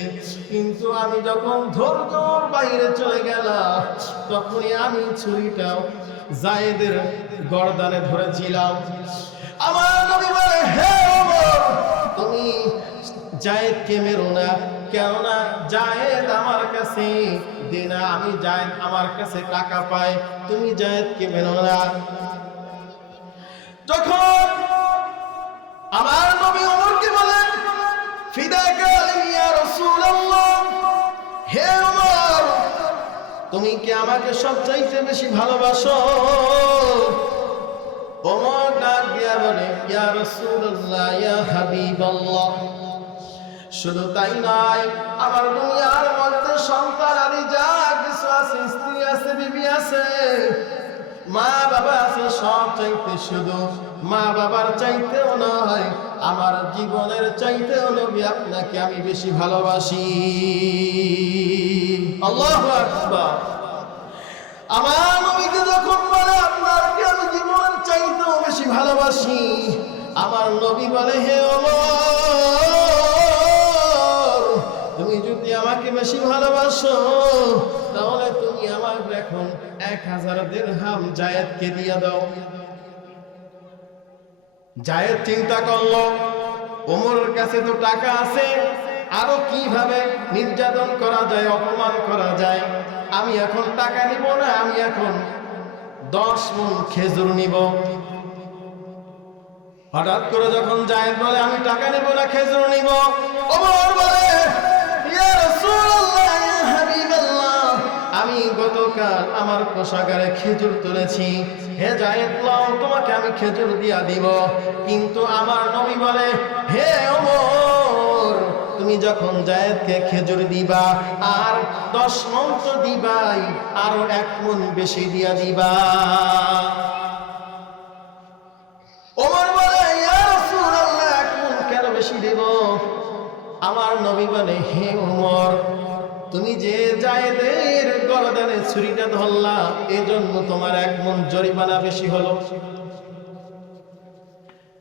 কিন্তু আমি যখন ধৈর্যর বাইরে চলে গেলাম তখনই আমি ছুরিটা জায়েদের গর্দানে ধরেছিলাম। আমার নবী বলে, হে ওমর, তুমি জায়েদকে মেরো না, কেননা জায়েদ আমার কাছে দিনা, আমি জায়েদ আমার কাছে টাকা পাই, তুমি জায়েদকে মেরো না। যখন আমার নবী ওমরকে বলেন, ফিদাকা ইয়া রাসূলুল্লাহ, হে ওমর, তুমি কি আমাকে সবচাইতে বেশি ভালোবাসো? ওমর ডাক দিয়া বলে, ইয়া রাসূলুল্লাহ, ইয়া হাবিবাল্লাহ, শুধু তাই নয়, আমার দুনিয়ার মধ্যে সন্তান আদি যা কিছু আছে, স্ত্রী আছে, বিবি আছে, মা বাবা আছে, সব চাইতে শুধু মা বাবার চাইতেও নয়, আমার জীবনের চাইতেও নবী আপনাকে আমি বেশি ভালোবাসি। আল্লাহু আকবার। আমার নবীকে যখন বলে আপনাকে আমি জীবনের চাইতেও বেশি ভালোবাসি, আমার নবী বলে, হে ওমর, তুমি যদি আমাকে বেশি ভালোবাসো তাহলে তুমি আমার এখন 1000 দিরহাম জায়েদকে দিয়ে দাও। জায়েদ চিন্তা করলো, ওমরের কাছে তো টাকা আছে, আরো কিভাবে নির্যাতন করা যায়, অপমান করা যায়, আমি এখন টাকা নিব না, আমি এখন 10 মণ খেজুর নিব। হঠাৎ করে যখন জায়েদ বলে আমি টাকা নেব না খেজুর নিব, ওমর বলে ইয়া রাসূলুল্লাহ ইয়া হাবিবাল্লাহ, আমি গতকাল আমার কোষাগারে খেজুর তুলেছি, হে জায়েদ লও তোমাকে আমি খেজুর দিয়া দিব। কিন্তু আমার নবী বলে হে ওমর, তুমি যখন জায়েদকে খেজুর দিবা আর 10 মণ তো দিবাই, আরো 1 মণ বেশি দিয়া দিবা। ওমর বলে ইয়া রাসূলুল্লাহ 1 মণ কেন বেশি দেব? আমার নবী বলে হে ওমর, তুমি যে জায়েদের গর্দানে ছুরিটা ধরলা এজন্য তোমার 1 মণ জরিমানা বেশি হলো।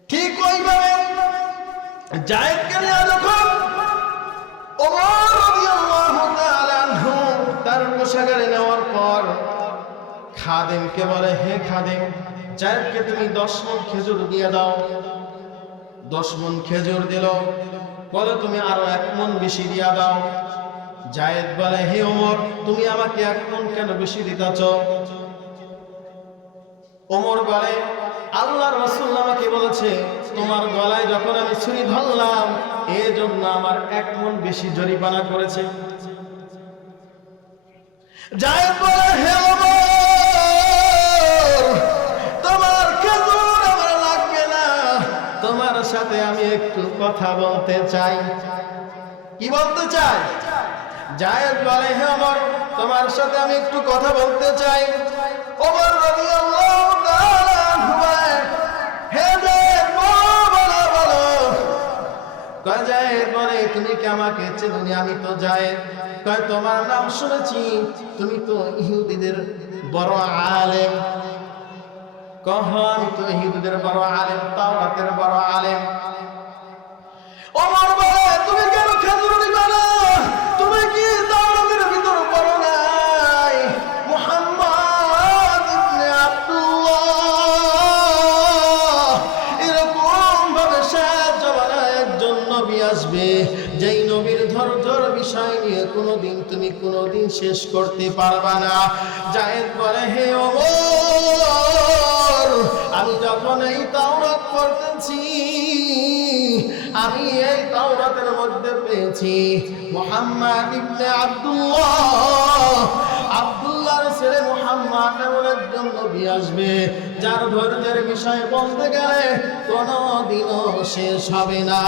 ঠিক ওইভাবে জায়েদকে নিয়ে যখন ওমর রাদিয়াল্লাহু তাআলা আনহু তার কোষাগারে নেওয়ার পর খাদেমকে বলে হে খাদেম, জায়েদকে তুমি 10 মণ খেজুর দিয়ে দাও। 10 মণ খেজুর দিল, বলে তুমি আরো 1 মণ বেশি দিয়া দাও। জায়েদ বলে হে ওমর, তুমি আমাকে 1 মণ কেন বেশি দিতেছ? ওমর বলে আল্লাহর রাসূল আমাকে বলেছে তোমার গলায় যখন আমি ছুরি ধরলাম এজন্য আমার 1 মণ বেশি জরিমানা করেছে। জায়েদ বলে হে ওমর, তোমার খেজুর আমার লাগবে না, তোমার সাথে আমি একটু কথা বলতে চাই। কি বলতে চাই? জায়েদ বলে হে ওমর, তোমার সাথে আমি একটু কথা বলতে চাই। ওমর রাদিয়াল্লাহু তাআলা আনহু হে জায়েদ বলো। কয় জায়েদ বলে তুমি কি আমাকে চেনোনি? আমি তো জায়েদ। কয় তোমার নাম শুনেছি, তুমি তো ইহুদিদের বড় আলেম। কহ আমি তো ইহুদিদের বড় আলেম, তাওরাতের বড় আলেম। ওমর বলে তুমি কেন খেজুর দিবা না? তুমি কি তাওরাতের ভিতর পড়ো নাই মুহাম্মদ ইবনে আব্দুল্লাহ এরকম ভাবে শেষ জমানায় একজন নবী আসবে যেই নবীর ধৈর্যের বিষয় নিয়ে কোনোদিন শেষ করতে পারবা না। জায়েদ বলে হে ওমর, আমি যখন এই তাওরাত পড়তেছি আমি এই তাওরাতের মধ্যে পেয়েছি মুহাম্মদ ইবনে আব্দুল্লাহর ছেলে মুহাম্মদ এমন একজন নবী আসবে যার ধৈর্যের বিষয় বলতে গেলে কোনোদিনও শেষ হবে না।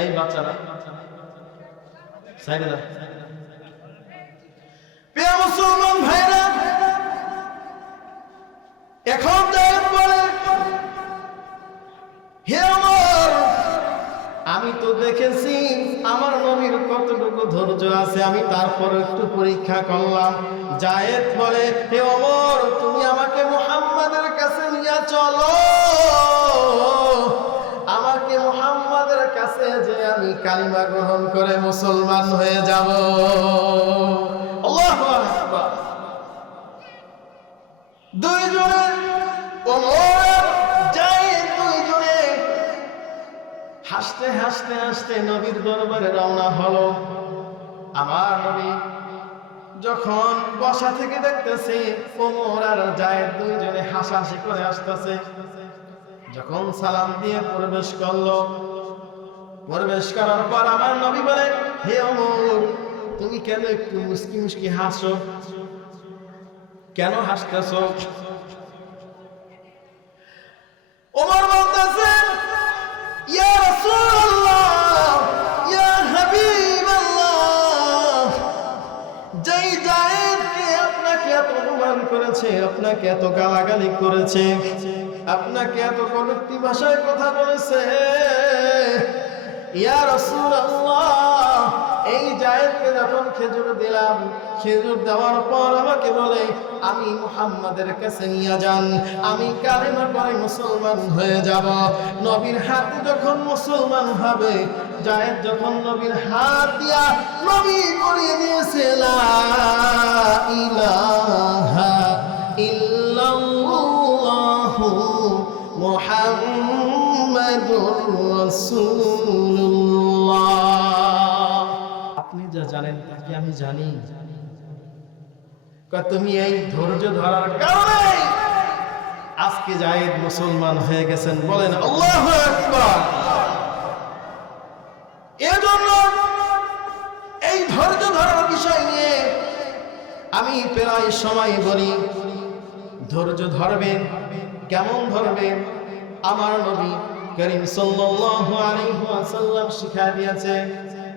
এই বাচ্চারা সাইডে দাও। প্রিয় মুসলমান ভাইরা, এখন জায়েদ বলে হে ওমর, আমি তো দেখেছি আমার নবীর কতটুকু ধৈর্য আছে, আমি তারপর একটু পরীক্ষা করলাম। জায়েদ বলে হে ওমর, তুমি আমাকে মুহাম্মাদের কাছে নিয়ে চলো, আমাকে মুহাম্মাদের কাছে যে আমি কালিমা গ্রহণ করে মুসলমান হয়ে যাব। আল্লাহু আকবার। দুইজনে ওমর জায়েদ দুইজনে হাসতে হাসতে হাসতে নবীর দরবারে রওনা হলো। আমার নবী যখন বসা থেকে দেখতেছে ওমর আর জায়েদ দুইজনে হাসাহাসি করে আসতেছে, যখন সালাম দিয়ে প্রবেশ করলো, প্রবেশ করার পর আমার নবী বলে হে ওমর, তুমি কেন একটু মুস্কি মুস্কি হাসো? কেন হাসতেছো? ওমর বলতেছেন ইয়া রাসূলুল্লাহ ইয়া হাবিবাল্লাহ, যেই জায়েদকে আপনাকে এত অপমান করেছে, আপনাকে এত গালাগালি করেছে, আপনাকে এত কটূক্তি ভাষায় কথা বলেছে, ইয়া রাসূলুল্লাহ এই জায়েদকে যখন খেজুর দিলাম, খেজুর দেওয়ার পর আমাকে বলে আমি মুহাম্মাদের কাছে নিয়ে যান, আমি কালিমা পড়ে মুসলমান হয়ে যাব। নবীর হাতে যখন মুসলমান হবে, জায়েদ যখন নবীর হাত দিয়া নবী পড়িয়ে দিয়েছে লা ইলাহা ইল্লাল্লাহু মুহাম্মাদুর রাসূলুল্লাহ। আপনি যা জানেন তা কি আমি জানি? তুমি এই ধৈর্য ধরার কারণে আজকে জায়েদ মুসলমান হয়ে গেছেন। বলেন আল্লাহু আকবার। এজন্য এই ধৈর্য ধরার বিষয় নিয়ে আমি প্রায় সময় বলি, ধৈর্য ধরবেন। কেমন ধরবেন? আমার নবী করিম সাল্লাল্লাহু আলাইহি ওয়াসাল্লাম শিখিয়ে দিয়েছেন,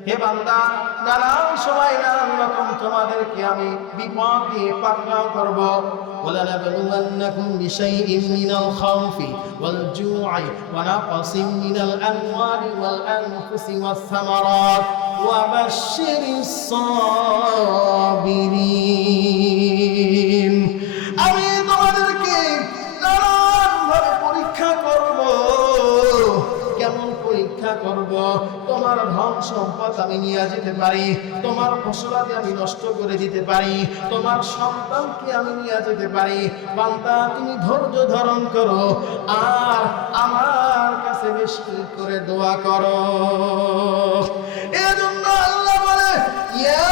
হে বান্দা, নানান সময় নানান রকম তোমাদেরকে আমি বিপদ দিয়ে পাকড়াও করব। وَلَنَبْلُوَنَّكُمْ بِشَيْءٍ مِّنَ الْخَوْفِ وَالْجُوعِ وَنَقْصٍ مِّنَ الْأَمْوَالِ وَالْأَنفُسِ وَالثَّمَرَاتِ وَبَشِّرِ الصَّابِرِينَ। আমি তোমাদেরকে নানানভাবে পরীক্ষা করব। কেমন পরীক্ষা করব? তোমার ধন সম্পদ আমি নিয়ে যেতে পারি, তোমার ফসলাদি আমি নষ্ট করে দিতে পারি, তোমার সন্তানকে আমি নিয়ে যেতে পারি। বান্দা, তুমি ধৈর্য ধারণ করো আর আমার কাছে বেশি করে দোয়া করো। এজন্য আল্লাহ বলে, ইয়া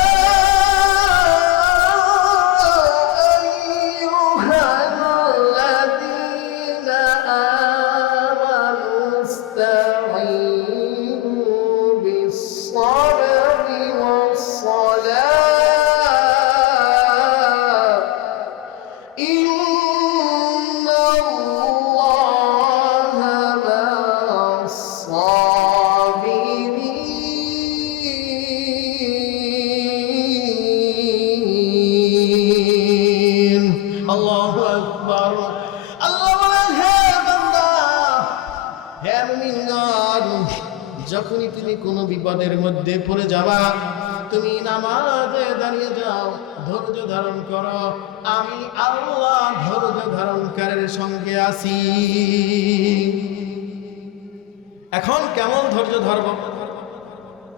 আল্লাহু আকবার। আল্লাহ বলেন, হে বান্দা, হে মুমিনগণ, যখনই তুমি কোনো বিপদের মধ্যে পড়ে যাবা, তুমি নামাজে দাঁড়িয়ে যাও, ধৈর্য ধারণ করো, আমি আল্লাহ ধৈর্য ধারণকারীর সঙ্গে আছি। এখন কেমন ধৈর্য ধরব?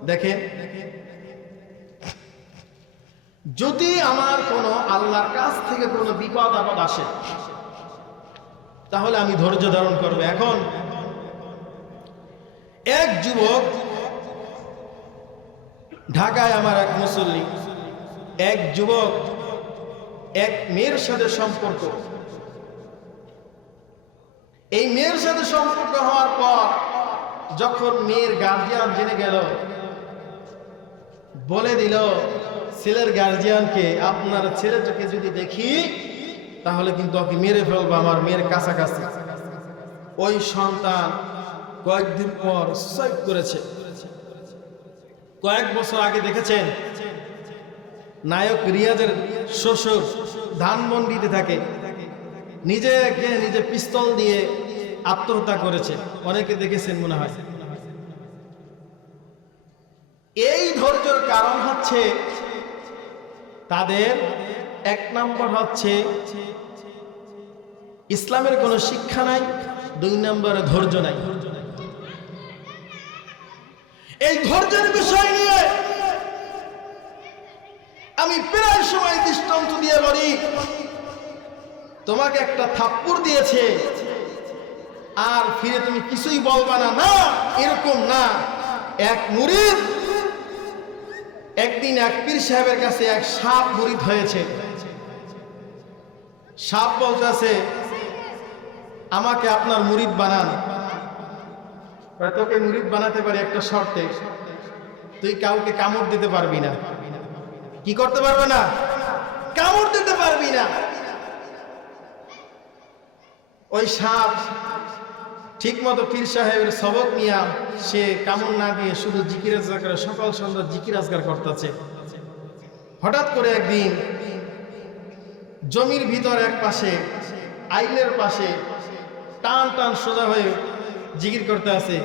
দেখেন, যদি আমার কোনো আল্লাহর কাছ থেকে কোনো বিপদ আপদ আসে, তাহলে আমি ধৈর্য ধারণ করব। এখন এক যুবক, ঢাকায় আমার এক মুসল্লি, এক যুবক এক মেয়ের সাথে সম্পর্ক। এই মেয়ের সাথে সম্পর্ক হওয়ার পর যখন মেয়ের গার্জিয়ান জেনে গেল, বলে দিল ছেলের গার্জিয়ানকে, আপনার ছেলেটাকে যদি দেখি তাহলে কিন্তু ওকে মেরে ফেলবো, আমার মেয়ের কাছাকাছি। ওই সন্তান কয়েকদিন পর সুসাইড করেছে। কয়েক বছর আগে দেখেছেন, নায়ক রিয়াজের শ্বশুর ধানমন্ডিতে থাকে, নিজেকে নিজে পিস্তল দিয়ে আত্মহত্যা করেছে। অনেকে দেখেছেন মনে হয়। এই ধৈর্যের কারণ হচ্ছে তাদের এক নম্বর হচ্ছে ইসলামের কোনো শিক্ষা নাই, দুই নম্বরে ধৈর্য নাই। এই ধৈর্যের বিষয় নিয়ে আমি প্রায় সময় দৃষ্টান্ত দিয়ে বলি, তোমাকে একটা থাপ্পড় দিয়েছে আর ফিরে তুমি কিছুই বলবা না, না এরকম না। এক মুরিদ একদিন এক পীর সাহেবের কাছে এক সাপ মুরিদ হয়েছে। সাপ বলতেছে, আমাকে আপনার মুরিদ বানান। তোকে মুরিদ বানাতে পারি একটা শর্তে, তুই কাউকে কামড় দিতে পারবি না। কি করতে পারবে না? কামড় দিতে পারবি না। ওই সাপ ঠিক মতো পীর সাহেবের সবক নিয়ে সে কামড় না দিয়ে শুধু জিকির আজগার করে, সকাল সন্ধ্যা জিকির আজগার করতেছে। হঠাৎ করে একদিন জমির ভিতর এক পাশে আইলের পাশে টান টান সোজা হয়ে জিকির করতে আছে।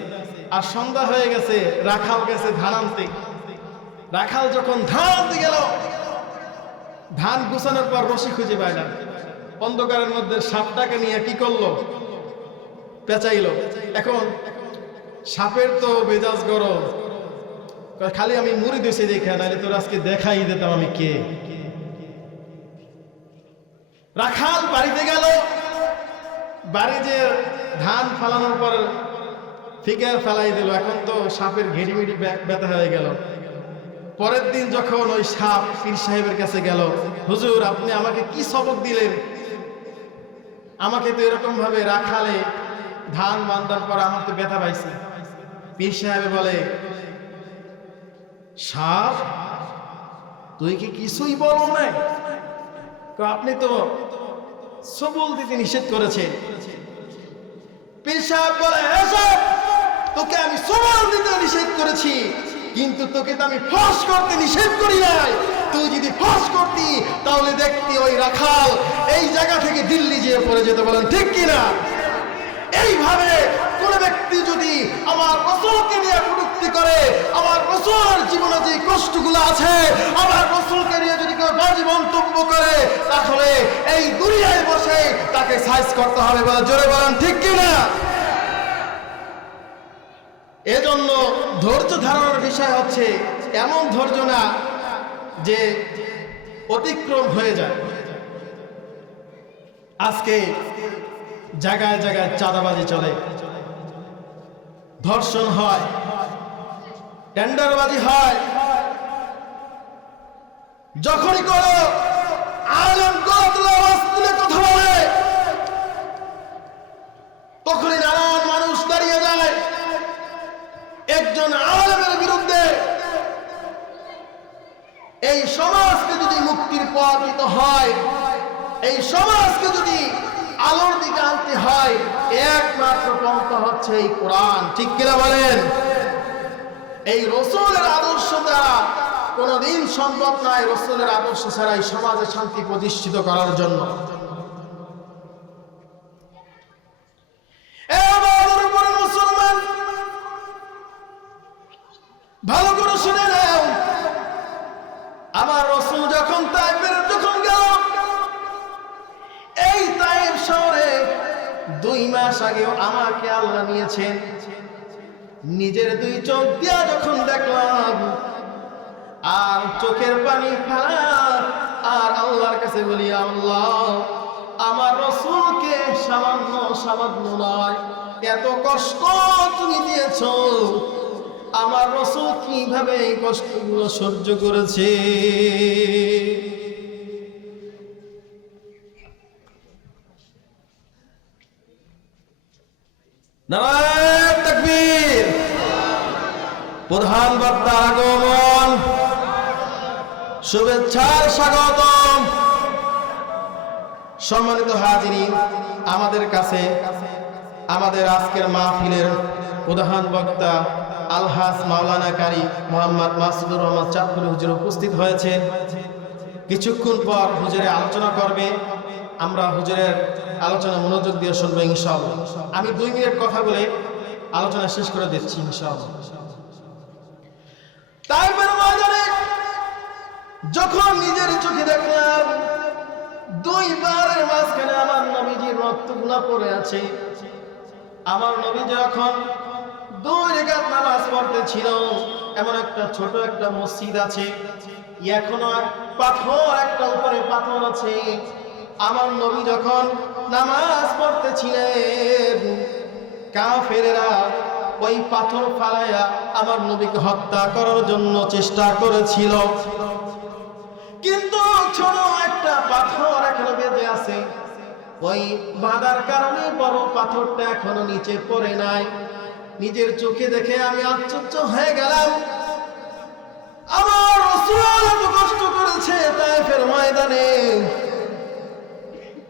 আর সন্ধ্যা হয়ে গেছে, রাখাল গেছে ধান আনতে। রাখাল যখন ধান আনতে গেল, ধান গুছানোর পর রশি খুঁজে পায় না। অন্ধকারের মধ্যে সাপটাকে নিয়ে কি করলো? পেঁচাইলো। এখন সাপের তো মেজাজ গরম, খালি আমি মুড়ি দিয়েছি দেখা, নাহলে তোর আজকে দেখাই দিতাম আমি কে। রাখাল বাড়িতে গেল, বাড়ি যে ধান ফালানোর পর ফিকার ফেলাই দিল। এখন তো সাপের ঘেটিমিটি ব্যথা হয়ে গেল। পরের দিন যখন ওই সাপ পীর সাহেবের কাছে গেল, হুজুর আপনি আমাকে কি সবক দিলেন? আমাকে তো এরকম ভাবে রাখালে ধান বান্ধার পর আমার তো ব্যথা পাইছে। পীর সাহেব বলে, সাপ তুই কি কিছুই বলো নাই? আপনি তো সবল দিতে নিষেধ করেছেন। পীর সাহেব বলে, এসব তোকে আমি সবল দিতে নিষেধ করেছি, কিন্তু তোকে তো আমি ফাঁস করতে নিষেধ করি নাই। তুই যদি ফাঁস করতি তাহলে দেখতি ওই রাখাল এই জায়গা থেকে দিল্লি যেয়ে পড়ে যেতে। বলেন ঠিক কিনা? এইভাবে কোন ব্যক্তি যদি আমার রাসূলকে নিয়ে কটূক্তি করে, আমার রাসূলের জীবনে যে কষ্টগুলো আছে, আমার রাসূলকে নিয়ে যদি কেউ বাজে মন্তব্য করে, তাহলে এই দুনিয়ায় বসে তাকে সাইজ করতে হবে। বলে জোরে বলেন ঠিক কিনা? এজন্য ধৈর্য ধারণের বিষয় হচ্ছে এমন ধৈর্য না যে অতিক্রম হয়ে যায়। আজকে জায়গায় জায়গায় চাঁদাবাজি চলে, ধর্ষণ হয়, টেন্ডারবাজি হয়। যখনই কোনো আলেম গলায় আওয়াজ তুলে কথা বলে, তখনই নানান মানুষ দাঁড়িয়ে যায় একজন আলেমের বিরুদ্ধে। এই সমাজকে যদি মুক্তির পথ দিতে হয়, এই সমাজকে যদি আলোর দিকে আনতে হয়, একমাত্র পন্থা হচ্ছে এই কোরআন। ঠিক কিনা বলেন? এই রাসূলের আদর্শ দ্বারা কোনদিন সম্ভব নয়। রাসূলের আদর্শ ছাড়া এই সমাজে শান্তি প্রতিষ্ঠিত করার জন্য। মুসলমান ভালো করে শুনে নাও, আমার রাসূল যখন তায়েফের যখন গেল, এই তায়েফ শহরে 2 মাস আগেও আমাকে আল্লাহ নিয়েছেন। নিজের 2 চোখ দিয়া যখন দেখলাম, আর চোখের পানি ফেলা, আর আল্লাহর কাছে বলি, আল্লাহ আমার রাসূলকে সামান্য সামান্য নয়, এত কষ্ট তুমি দিয়েছো, আমার রাসূল কিভাবে এই কষ্টগুলো সহ্য করেছে। নারায়ে তাকবীর। প্রধান বক্তার আগমন, শুভেচ্ছার স্বাগতম। সম্মানিত হাজিরিন, আমাদের কাছে আমাদের আজকের মাহফিলের প্রধান বক্তা আলহাজ মাওলানা কারি মোহাম্মদ মাসুদুর রহমান চাঁদপুরি হুজুর উপস্থিত হয়েছে। কিছুক্ষণ পর হুজুরে আলোচনা করবে, আমরা হুজুরের আলোচনা মনোযোগ দিয়ে শুনবো ইনশাআল্লাহ। আমি 2 মিনিট কথা বলে আলোচনা শেষ করে দিচ্ছি ইনশাআল্লাহ। তাইফের ময়দানে যখন নিজের চোখে দেখলাম 2 পাহাড়ের মাঝখানে আমার নবীজির রক্তগুলা পড়ে আছে, আমার নবী যখন 2 রাকাত নামাজ পড়তেছিল, এমন একটা ছোট একটা মসজিদ আছে, এখনো পাথর একটা উপরে পাথর আছে। আমার নবী যখন নামাজ পড়তেছিলেন, কাফেরেরা ওই পাথর ফালাইয়া আমার নবীকে হত্যা করার জন্য চেষ্টা করেছিল, কিন্তু ছোট একটা পাথর এখনো বেঁধে আছে। ওই বাঁধার কারণে বড় পাথরটা এখনো নিচে পড়ে নাই। নিজের চোখে দেখে আমি আশ্চর্য হয়ে গেলাম, আমার রাসূল এত কষ্ট করেছে তায়েফের ময়দানে।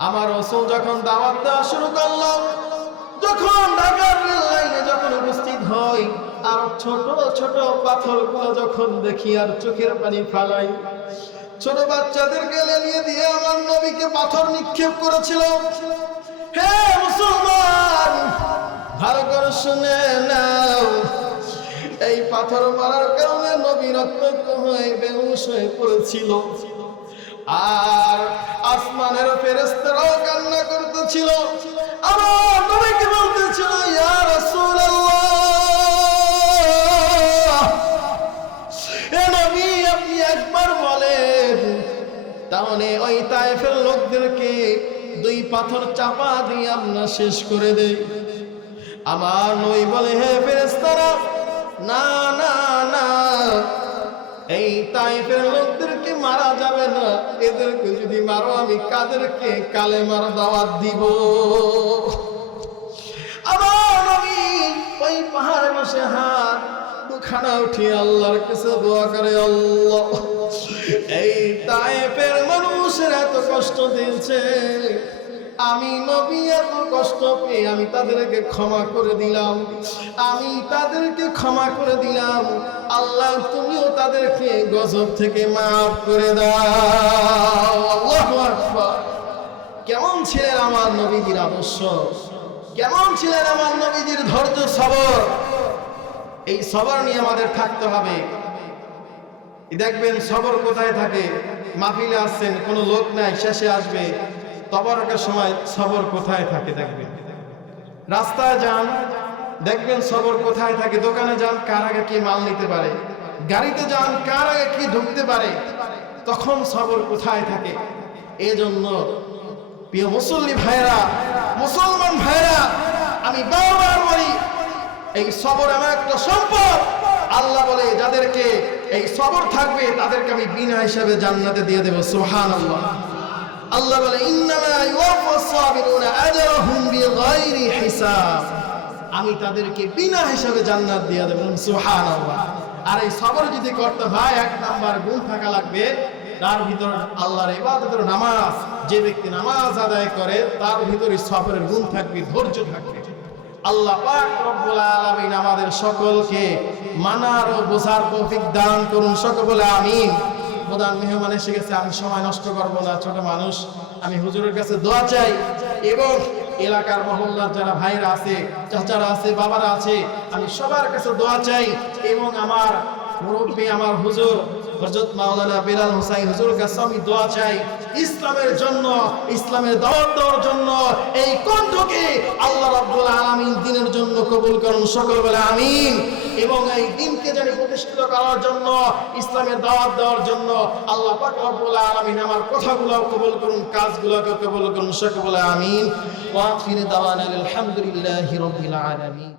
আমার রাসূল যখন দাওয়াত দেওয়া শুরু করলো, যখন ঢাকার রেল লাইনে যখন উপস্থিত হই, আর ছোট ছোট পাথরগুলো যখন দেখি আর চোখের পানি ফালাই। ছোট বাচ্চাদের গেলে নিয়ে দিয়ে আমার নবীকে পাথর নিক্ষেপ করেছিল। হে মুসলমান, ভালো করে শুনে নাও, এই পাথর মারার কারণে নবী রক্তাক্ত হয়ে বেহুশ হয়ে পড়েছিল, আর আসমানের ফেরেশতারাও কান্না করতেছিল। আমার নবীকে বলতেছিল, ইয়া রাসূলুল্লাহ, এ নবী আপনি একবার বলেন, তাহলে ওই তায়েফের লোকদেরকে 2 পাথর চাপা দিয়ে আমরা শেষ করে দেই। আমার নবী বলে, হে ফেরেশতারা, না না না, এই তায়েফের লোকদেরকে মারা যাবে না, এদেরকে যদি মারো আমি কাদেরকে কালেমার দাওয়াত দিব? আমার নবী ওই পাহাড়ে বসে হাত দুখানা উঠিয়ে আল্লাহর কাছে দোয়া করে, আল্লাহ এই তায়েফের মানুষের এত কষ্ট দিয়েছে, আমি নবী এত কষ্ট পেয়ে আমি তাদেরকে ক্ষমা করে দিলাম, আমি তাদেরকে ক্ষমা করে দিলাম, আল্লাহ তুমিও তাদেরকে গজব থেকে মাফ করে দাও। আল্লাহু আকবার। কেমন ছিলেন আমার নবীজির আদর্শ, কেমন ছিলেন আমার নবীজির ধৈর্য সবর। এই সবর নিয়ে আমাদের থাকতে হবে। দেখবেন সবর কোথায় থাকে? মাহফিলে আসছেন, কোনো লোক নাই, শেষে আসবে, তবরকের সময় সবর কোথায় থাকে দেখবেন। রাস্তায় যান, দেখবেন সবর কোথায় থাকে। দোকানে যান, কার আগে কি মাল নিতে পারে, গাড়িতে যান, কার আগে কি ঢুকতে পারে, তখন সবর কোথায় থাকে। এজন্য প্রিয় মুসল্লি ভাইরা, মুসলমান ভাইরা, আমি বারবার বলি এই সবর আমার একটা সম্পদ। আল্লাহ বলে যাদেরকে এই সবর থাকবে তাদেরকে আমি বিনা হিসাবে জান্নাতে দিয়ে দেব। সুবহানাল্লাহ। আল্লাহ বলে ইন্নামা ইউওয়াফাস সাবিরুনা আজরাহুম বিগাইরি হিসাব, আমি তাদেরকে বিনা হিসাবে জান্নাত দিয়ে দেব। সুবহানাল্লাহ। আর এই সবর যদি করতে হয়, এক নাম্বার গুণ থাকা লাগবে, তার ভিতর আল্লাহর ইবাদতের নামাজ, যে ব্যক্তি নামাজ আদায় করে তার ভিতরে সবরের গুণ থাকবে, ধৈর্য থাকবে। আল্লাহ পাক রব্বুল আলামিন আমাদের সকলকে মানার ও বোঝার তৌফিক দান করুন, সকলে বলে আমিন। প্রধান মেহমান এসে গেছে, আমি সময় নষ্ট করব না, ছোট মানুষ, আমি হুজুরের কাছে দোয়া চাই এবং এলাকার মহল্লার যারা ভাইরা আছে, চাচারা আছে, বাবারা আছে, আমি সবার কাছে দোয়া চাই এবং আমার মুরব্বী, আমার হুজুর হযরত মাওলানা বেলাল হোসাইন হুজুরের কাছে আমি দোয়া চাই ইসলামের জন্য, ইসলামের দাওয়াত দেওয়ার জন্য এই কণ্ঠকে আল্লাহ রাব্বুল আলামিন দ্বীনের জন্য কবুল করুন, সকলে বলে আমিন। এবং এই দ্বীনকে জানি প্রতিষ্ঠিত করার জন্য, ইসলামের দাওয়াত দেওয়ার জন্য আল্লাহ পাক রব্বুল আলামিন আমার কথাগুলো কবুল করুন, কাজগুলোকে কবুল করুন, সকলে বলে আমিন। ওয়া আখিরু দাওয়ানা আলহামদুলিল্লাহি রাব্বিল আলামিন।